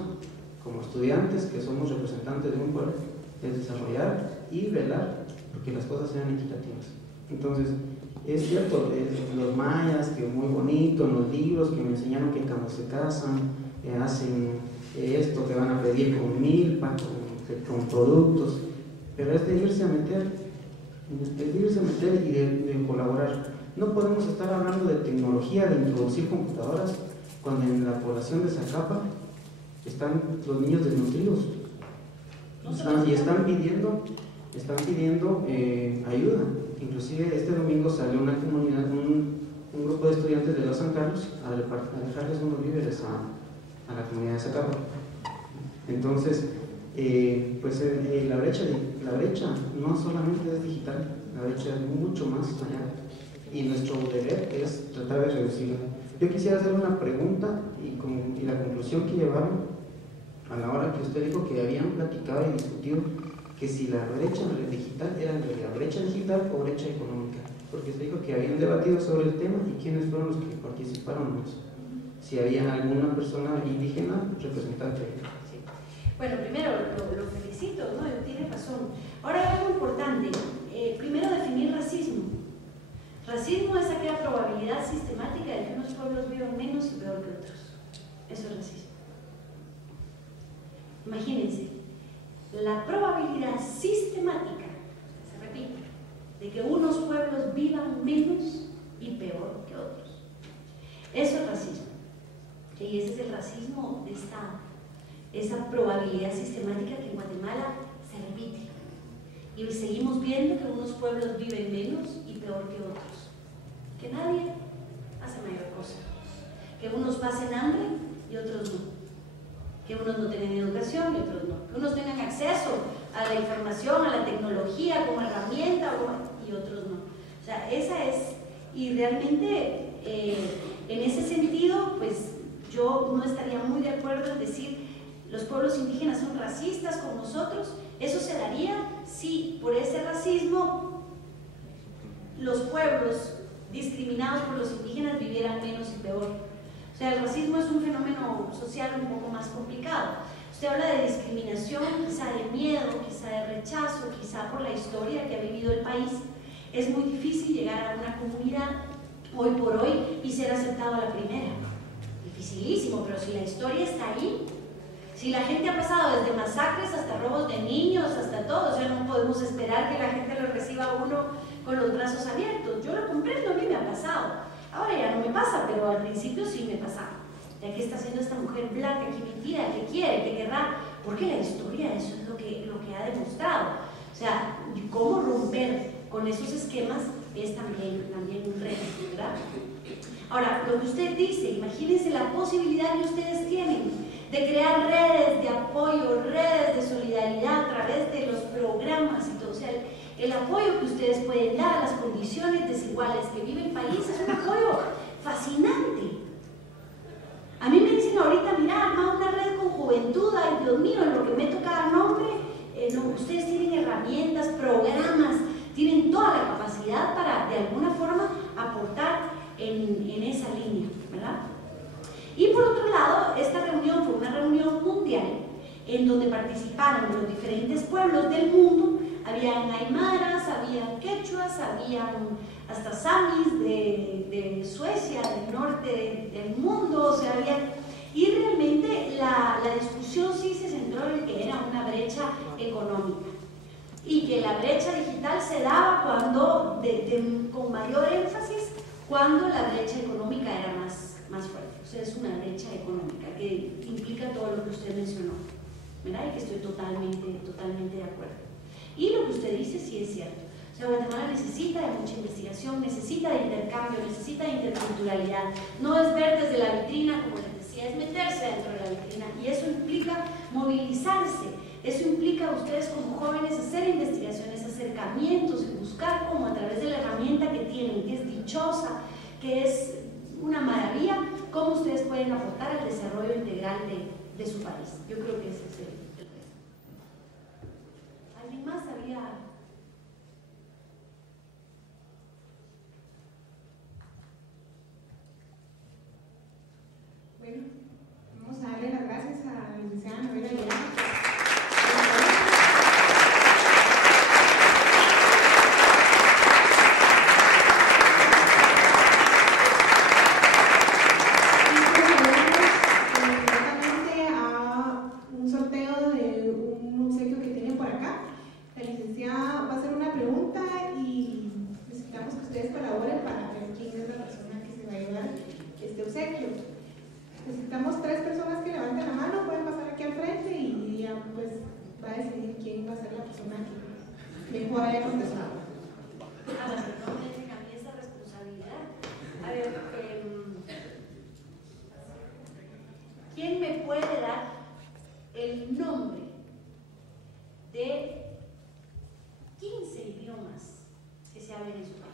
como estudiantes que somos representantes de un pueblo, es desarrollar y velar porque las cosas sean equitativas. Entonces, es cierto, los mayas, que muy bonito, en los libros que me enseñaron que cuando se casan hacen esto, que van a pedir con milpa, con productos, pero es de irse a meter y de colaborar. No podemos estar hablando de tecnología, de introducir computadoras, cuando en la población de Zacapa están los niños desnutridos y están pidiendo ayuda. Inclusive este domingo salió una comunidad, un grupo de estudiantes de los San Carlos a dejarles unos víveres a la comunidad de Zacapa. Entonces, la brecha no solamente es digital, la brecha es mucho más allá, y nuestro deber es tratar de reducirla. Yo quisiera hacer una pregunta y la conclusión que llevaron a la hora que usted dijo que habían platicado y discutido que si la brecha digital era en realidad brecha digital o brecha económica, porque usted dijo que habían debatido sobre el tema y quiénes fueron los que participaron en eso, si había alguna persona indígena representante. Sí. Bueno, primero lo felicito, ¿no? Tiene razón. Ahora hay algo importante, primero definir racismo. Racismo es aquella probabilidad sistemática de que unos pueblos vivan menos y peor que otros. Eso es racismo. Imagínense, la probabilidad sistemática, se repite, de que unos pueblos vivan menos y peor que otros. Eso es racismo. Y ese es el racismo de esa probabilidad sistemática que en Guatemala se repite. Y seguimos viendo que unos pueblos viven menos y peor que otros. Que nadie hace mayor cosa. Que unos pasen hambre y otros no. Que unos no tienen educación y otros no. Que unos tengan acceso a la información, a la tecnología como herramienta y otros no. O sea, esa es, Y realmente, en ese sentido, pues yo no estaría muy de acuerdo en decir los pueblos indígenas son racistas con nosotros. Eso se daría si por ese racismo los pueblos discriminados por los indígenas vivieran menos y peor. O sea, el racismo es un fenómeno social un poco más complicado. Usted habla de discriminación, quizá de miedo, quizá de rechazo, quizá por la historia que ha vivido el país. Es muy difícil llegar a una comunidad hoy por hoy y ser aceptado a la primera. Dificilísimo, pero si la historia está ahí, si la gente ha pasado desde masacres hasta robos de niños, hasta todo, o sea, no podemos esperar que la gente lo reciba a uno con los brazos abiertos. Yo lo comprendo, a mí me ha pasado. Ahora ya no me pasa, pero al principio sí me pasaba. ¿Ya qué está haciendo esta mujer blanca aquí metida? ¿Qué quiere? ¿Qué querrá? Porque la historia, eso es lo que ha demostrado. O sea, cómo romper con esos esquemas es también un reto, ¿verdad? Ahora, lo que usted dice, imagínense la posibilidad que ustedes tienen de crear redes de apoyo, redes de solidaridad a través de los programas y todo. O sea, el apoyo que ustedes pueden dar a las condiciones desiguales que vive el país es un apoyo fascinante. A mí me dicen ahorita, mira, arma una red con juventud, ay Dios mío, en lo que meto cada nombre, no, ustedes tienen herramientas, programas, tienen toda la capacidad para de alguna forma aportar en esa línea, ¿verdad? Y por otro lado, esta reunión fue una reunión mundial en donde participaron los diferentes pueblos del mundo. Habían aymaras, habían quechuas, habían hasta samis de Suecia, del norte del mundo, o sea, y realmente la discusión sí se centró en que era una brecha económica y que la brecha digital se daba cuando, con mayor énfasis, cuando la brecha económica era más fuerte. O sea, es una brecha económica que implica todo lo que usted mencionó, ¿verdad? Y que estoy totalmente de acuerdo. Y lo que usted dice sí es cierto. O sea, Guatemala necesita de mucha investigación, necesita de intercambio, necesita de interculturalidad. No es ver desde la vitrina, como les decía, es meterse dentro de la vitrina. Y eso implica movilizarse. Eso implica a ustedes como jóvenes hacer investigaciones, acercamientos y buscar cómo a través de la herramienta que tienen, que es dichosa, que es una maravilla, cómo ustedes pueden aportar al desarrollo integral de su país. Yo creo que ese es el reto. ¿Alguien más había? Bueno, vamos a darle las gracias a la licenciada Novela Guerra. Necesitamos 3 personas que levanten la mano, pueden pasar aquí al frente y ya pues va a decidir quién va a ser la persona que mejor haya contestado. Ah, bueno, no me dejen a mí esa responsabilidad. A ver, ¿quién me puede dar el nombre de 15 idiomas que se hablan en su país?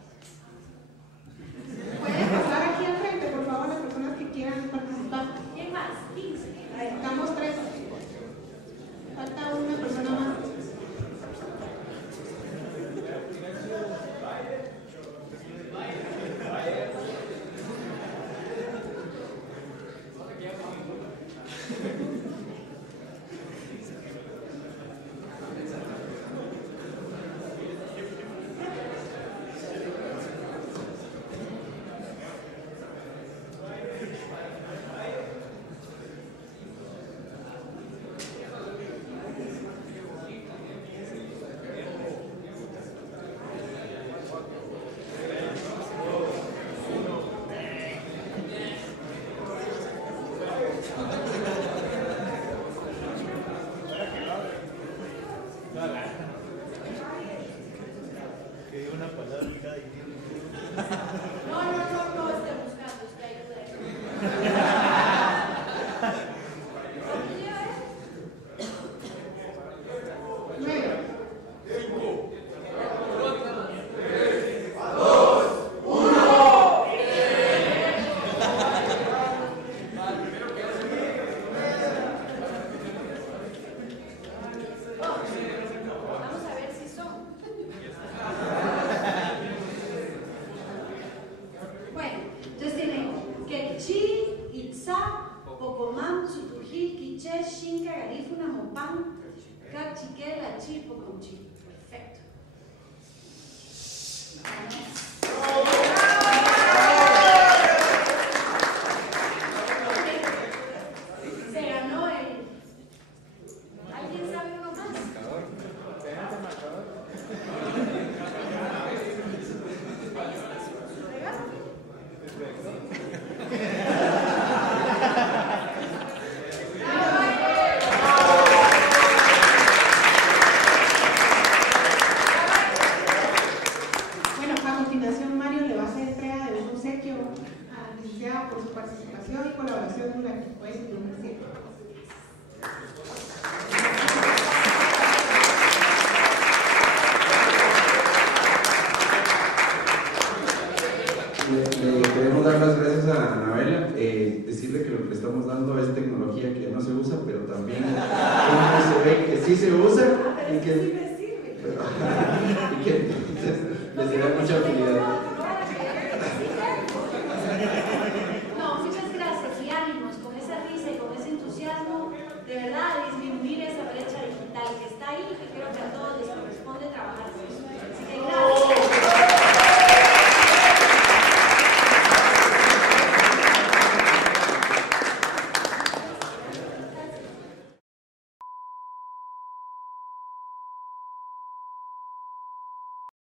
Pueden pasar aquí al frente, por favor, las personas que quieran participar. ¿Quién más? 15. Estamos 3. Falta una persona más. chipo con chipo. Perfecto. Se ganó el... ¿Alguien sabe uno más? Bueno, a continuación Mario le va a hacer entrega de un obsequio a la licenciada por su participación y colaboración durante el jueves de universidad. Le queremos dar las gracias a Anabela, decirle que lo que le estamos dando es tecnología que no se usa, pero también se ve que sí se usa y que, Sí me sirve. y que les da mucha utilidad.